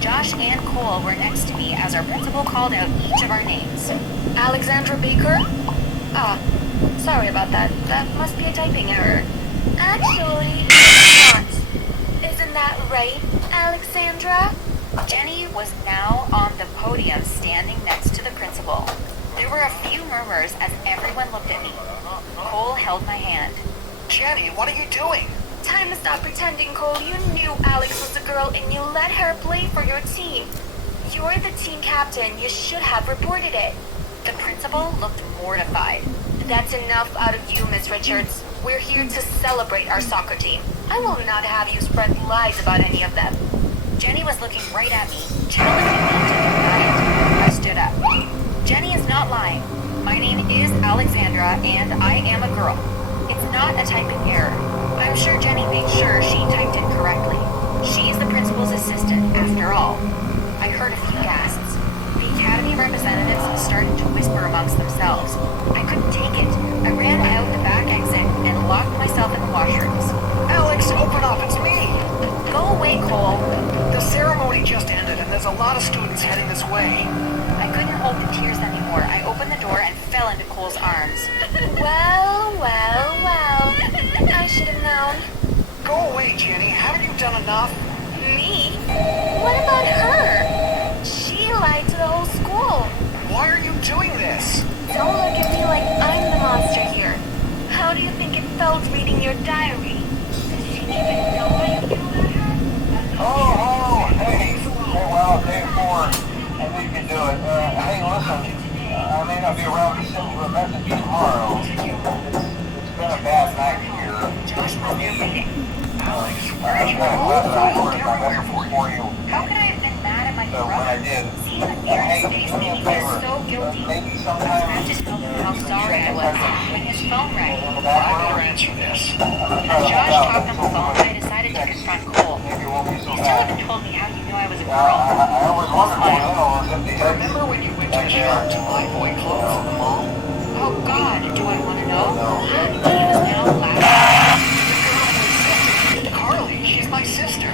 Josh and Cole were next to me as our principal called out each of our names. Alexandra Baker? Ah, sorry about that. That must be a typing error. Actually, it's not. Isn't that right, Alexandra? Jenny was now on the podium standing next to the principal. There were a few murmurs as everyone looked at me. Cole held my hand. Jenny, what are you doing? Time to stop pretending, Cole. You knew Alex was a girl and you let her play for your team. You're the team captain. You should have reported it. The principal looked mortified. That's enough out of you, Miss Richards. We're here to celebrate our soccer team. I will not have you spread lies about any of them. Jenny was looking right at me, challenging me to deny it. I stood up. Jenny is not lying. My name is Alexandra, and I am a girl. It's not a typing error. I'm sure Jenny made sure she typed it correctly. She's the principal's assistant, after all. I heard a few gasps. The academy representatives started to whisper amongst themselves. I couldn't take it. I ran out the back exit and locked myself in the washrooms. Alex, open up, it's me. Go away, Cole. The ceremony just fell into Cole's arms. Well, well, well. I should have known. Go away, Jenny. Haven't you done enough? Me? What about her? She lied to the whole school. Why are you doing this? Don't look at me like I'm the monster here. How do you think it felt reading your diary? Did she even know how you feel about her? Oh, hey. Well, day 4. I think you can do it. Hey, listen. I may not be around to send you a message tomorrow. It's been a bad night here. Josh will be reading. Alex, I'm kind of glad that I worked my message for you. How could I have been mad at my So when I brother? did, Seeing the fear in hey, his face do me made a me feel favor. so guilty. Maybe I sometime just told him how sorry I was when his phone rang. in the I back better room. answer this. As Josh talked on the phone, I decided to confront Cole. Maybe it won't be so You still bad. haven't told me how you knew I was a I girl. always wondered why was at the end. Remember when you went to the shop to buy boy clothes in the mall? Oh God, do I want to know? He was now laughing. Carly, she's my sister.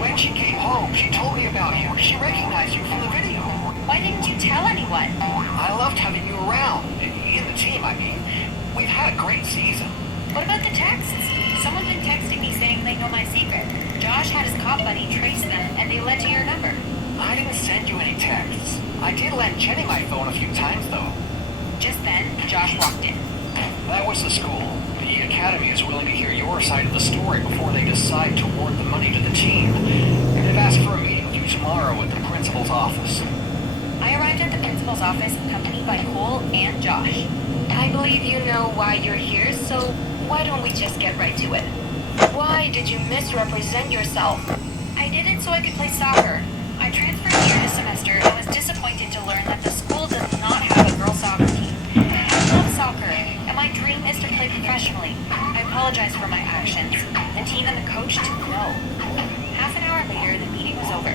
When she came home, she told me about you. She recognized you from the video. Why didn't you tell anyone? I loved having you around. In the team, I mean. We've had a great season. What about the texts? Someone's been texting me saying they know my secret. Josh had his cop buddy trace them, and they led to your number. I didn't send you any texts. I did lend Jenny my phone a few times, though. Just then, Josh walked in. That was the school. The academy is willing to hear your side of the story before they decide to award the money to the team. They've asked for a meeting with you tomorrow at the principal's office. I arrived at the principal's office accompanied by Cole and Josh. I believe you know why you're here, so why don't we just get right to it? Why did you misrepresent yourself? I did it so I could play soccer. I transferred here this semester and was disappointed to learn that the school does not have a girls' soccer team. I love soccer, and my dream is to play professionally. I apologize for my actions. The team and the coach didn't know. Half an hour later, the meeting was over.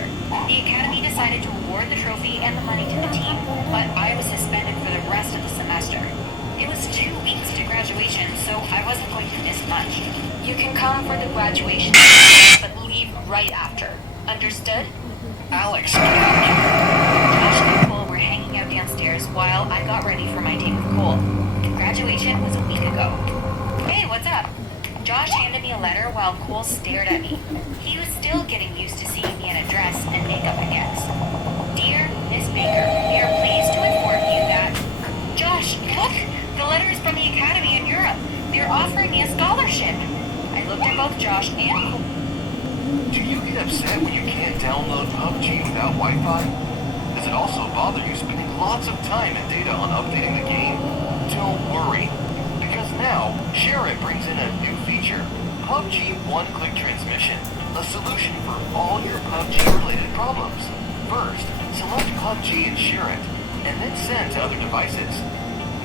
The academy decided to award the trophy and the money to the team, but I was suspended for the rest of the semester. It was 2 weeks to graduation, so I wasn't going to miss much. You can come for the graduation, but leave right after. Understood? Alex, Josh and Cole were hanging out downstairs while I got ready for my date with Cole. Graduation was a week ago. Hey, what's up? Josh handed me a letter while Cole stared at me. He was still getting used to seeing me in a dress and makeup again. Dear Miss Baker, we are pleased to inform you that... Josh, look! The letter is from the Academy in Europe. They're offering me a scholarship. I looked at both Josh and Cole. do you get upset when you can't download PUBG without Wi-Fi? Does it also bother you spending lots of time and data on updating the game? Don't worry, because now ShareIt brings in a new feature, PUBG One-Click Transmission, a solution for all your PUBG-related problems. First, select PUBG and ShareIt, and then send to other devices.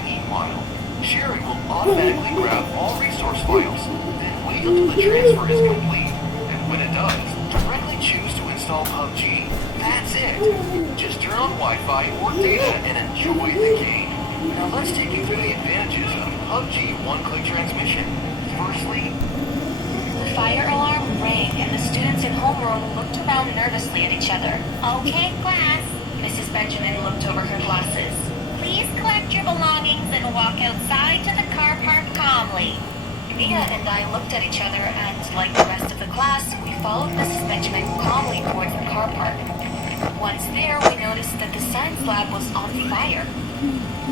Meanwhile, ShareIt will automatically grab all resource files, then wait until the transfer is complete, and when it does, directly choose to install PUBG. That's it. Just turn on Wi-Fi or data and enjoy the game. Now let's take you through the advantages of PUBG One-Click Transmission. Firstly, The fire alarm rang and the students in homeroom looked around nervously at each other. Okay, class. Mrs. Benjamin looked over her glasses. Please collect your belongings and walk outside to the car park calmly. Mia and I looked at each other and, like the rest of the class, we followed Mrs. Benjamin calmly towards the car park. Once there, we noticed that the science lab was on fire.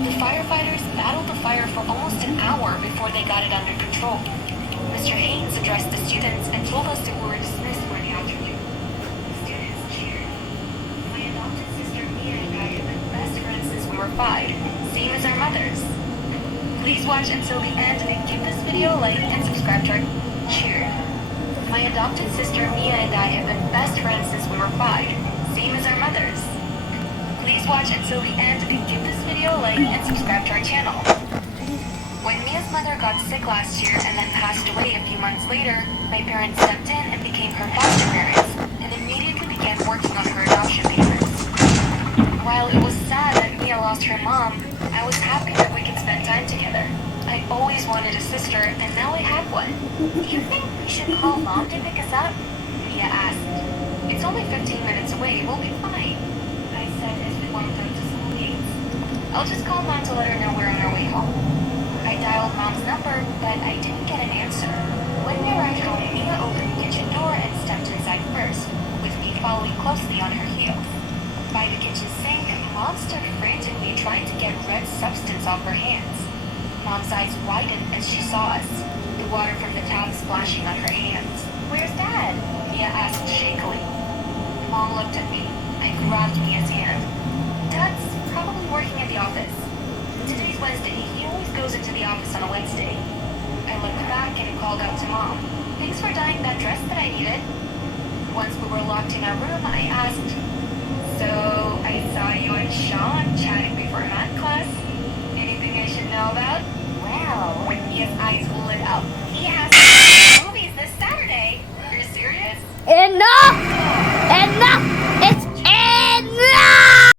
The firefighters battled the fire for almost an hour before they got it under control. Mr. Haynes addressed the students and told us that we were dismissed for the afternoon. The students cheered. My adopted sister Mia and I have been best friends since we were 5, same as our mothers. Please watch until the end and give this video a like and subscribe to our cheer. My adopted sister Mia and I have been best friends since we were 5, same as our mothers. Please watch until the end and give this video a like and subscribe to our channel. When Mia's mother got sick last year and then passed away a few months later, my parents stepped in and became her foster parents and immediately began working on her adoption payments. While it was sad that Mia lost her mom, I was happy that we could spend time together. I always wanted a sister, and now I have one. Do you think we should call Mom to pick us up? Mia asked. It's only 15 minutes away, we'll be fine. I said as we walked up to school gates. I'll just call Mom to let her know we're on our way. Mom's eyes widened as she saw us, the water from the tap splashing on her hands. Where's Dad? Mia asked shakily. Mom looked at me. I grabbed Mia's hand. Dad's probably working at the office. Today's Wednesday. He always goes into the office on a Wednesday. I looked back and called out to Mom. Thanks for dyeing that dress that I needed. Once we were locked in our room, I asked, so I saw you and Sean chatting before math class. Anything I should know about?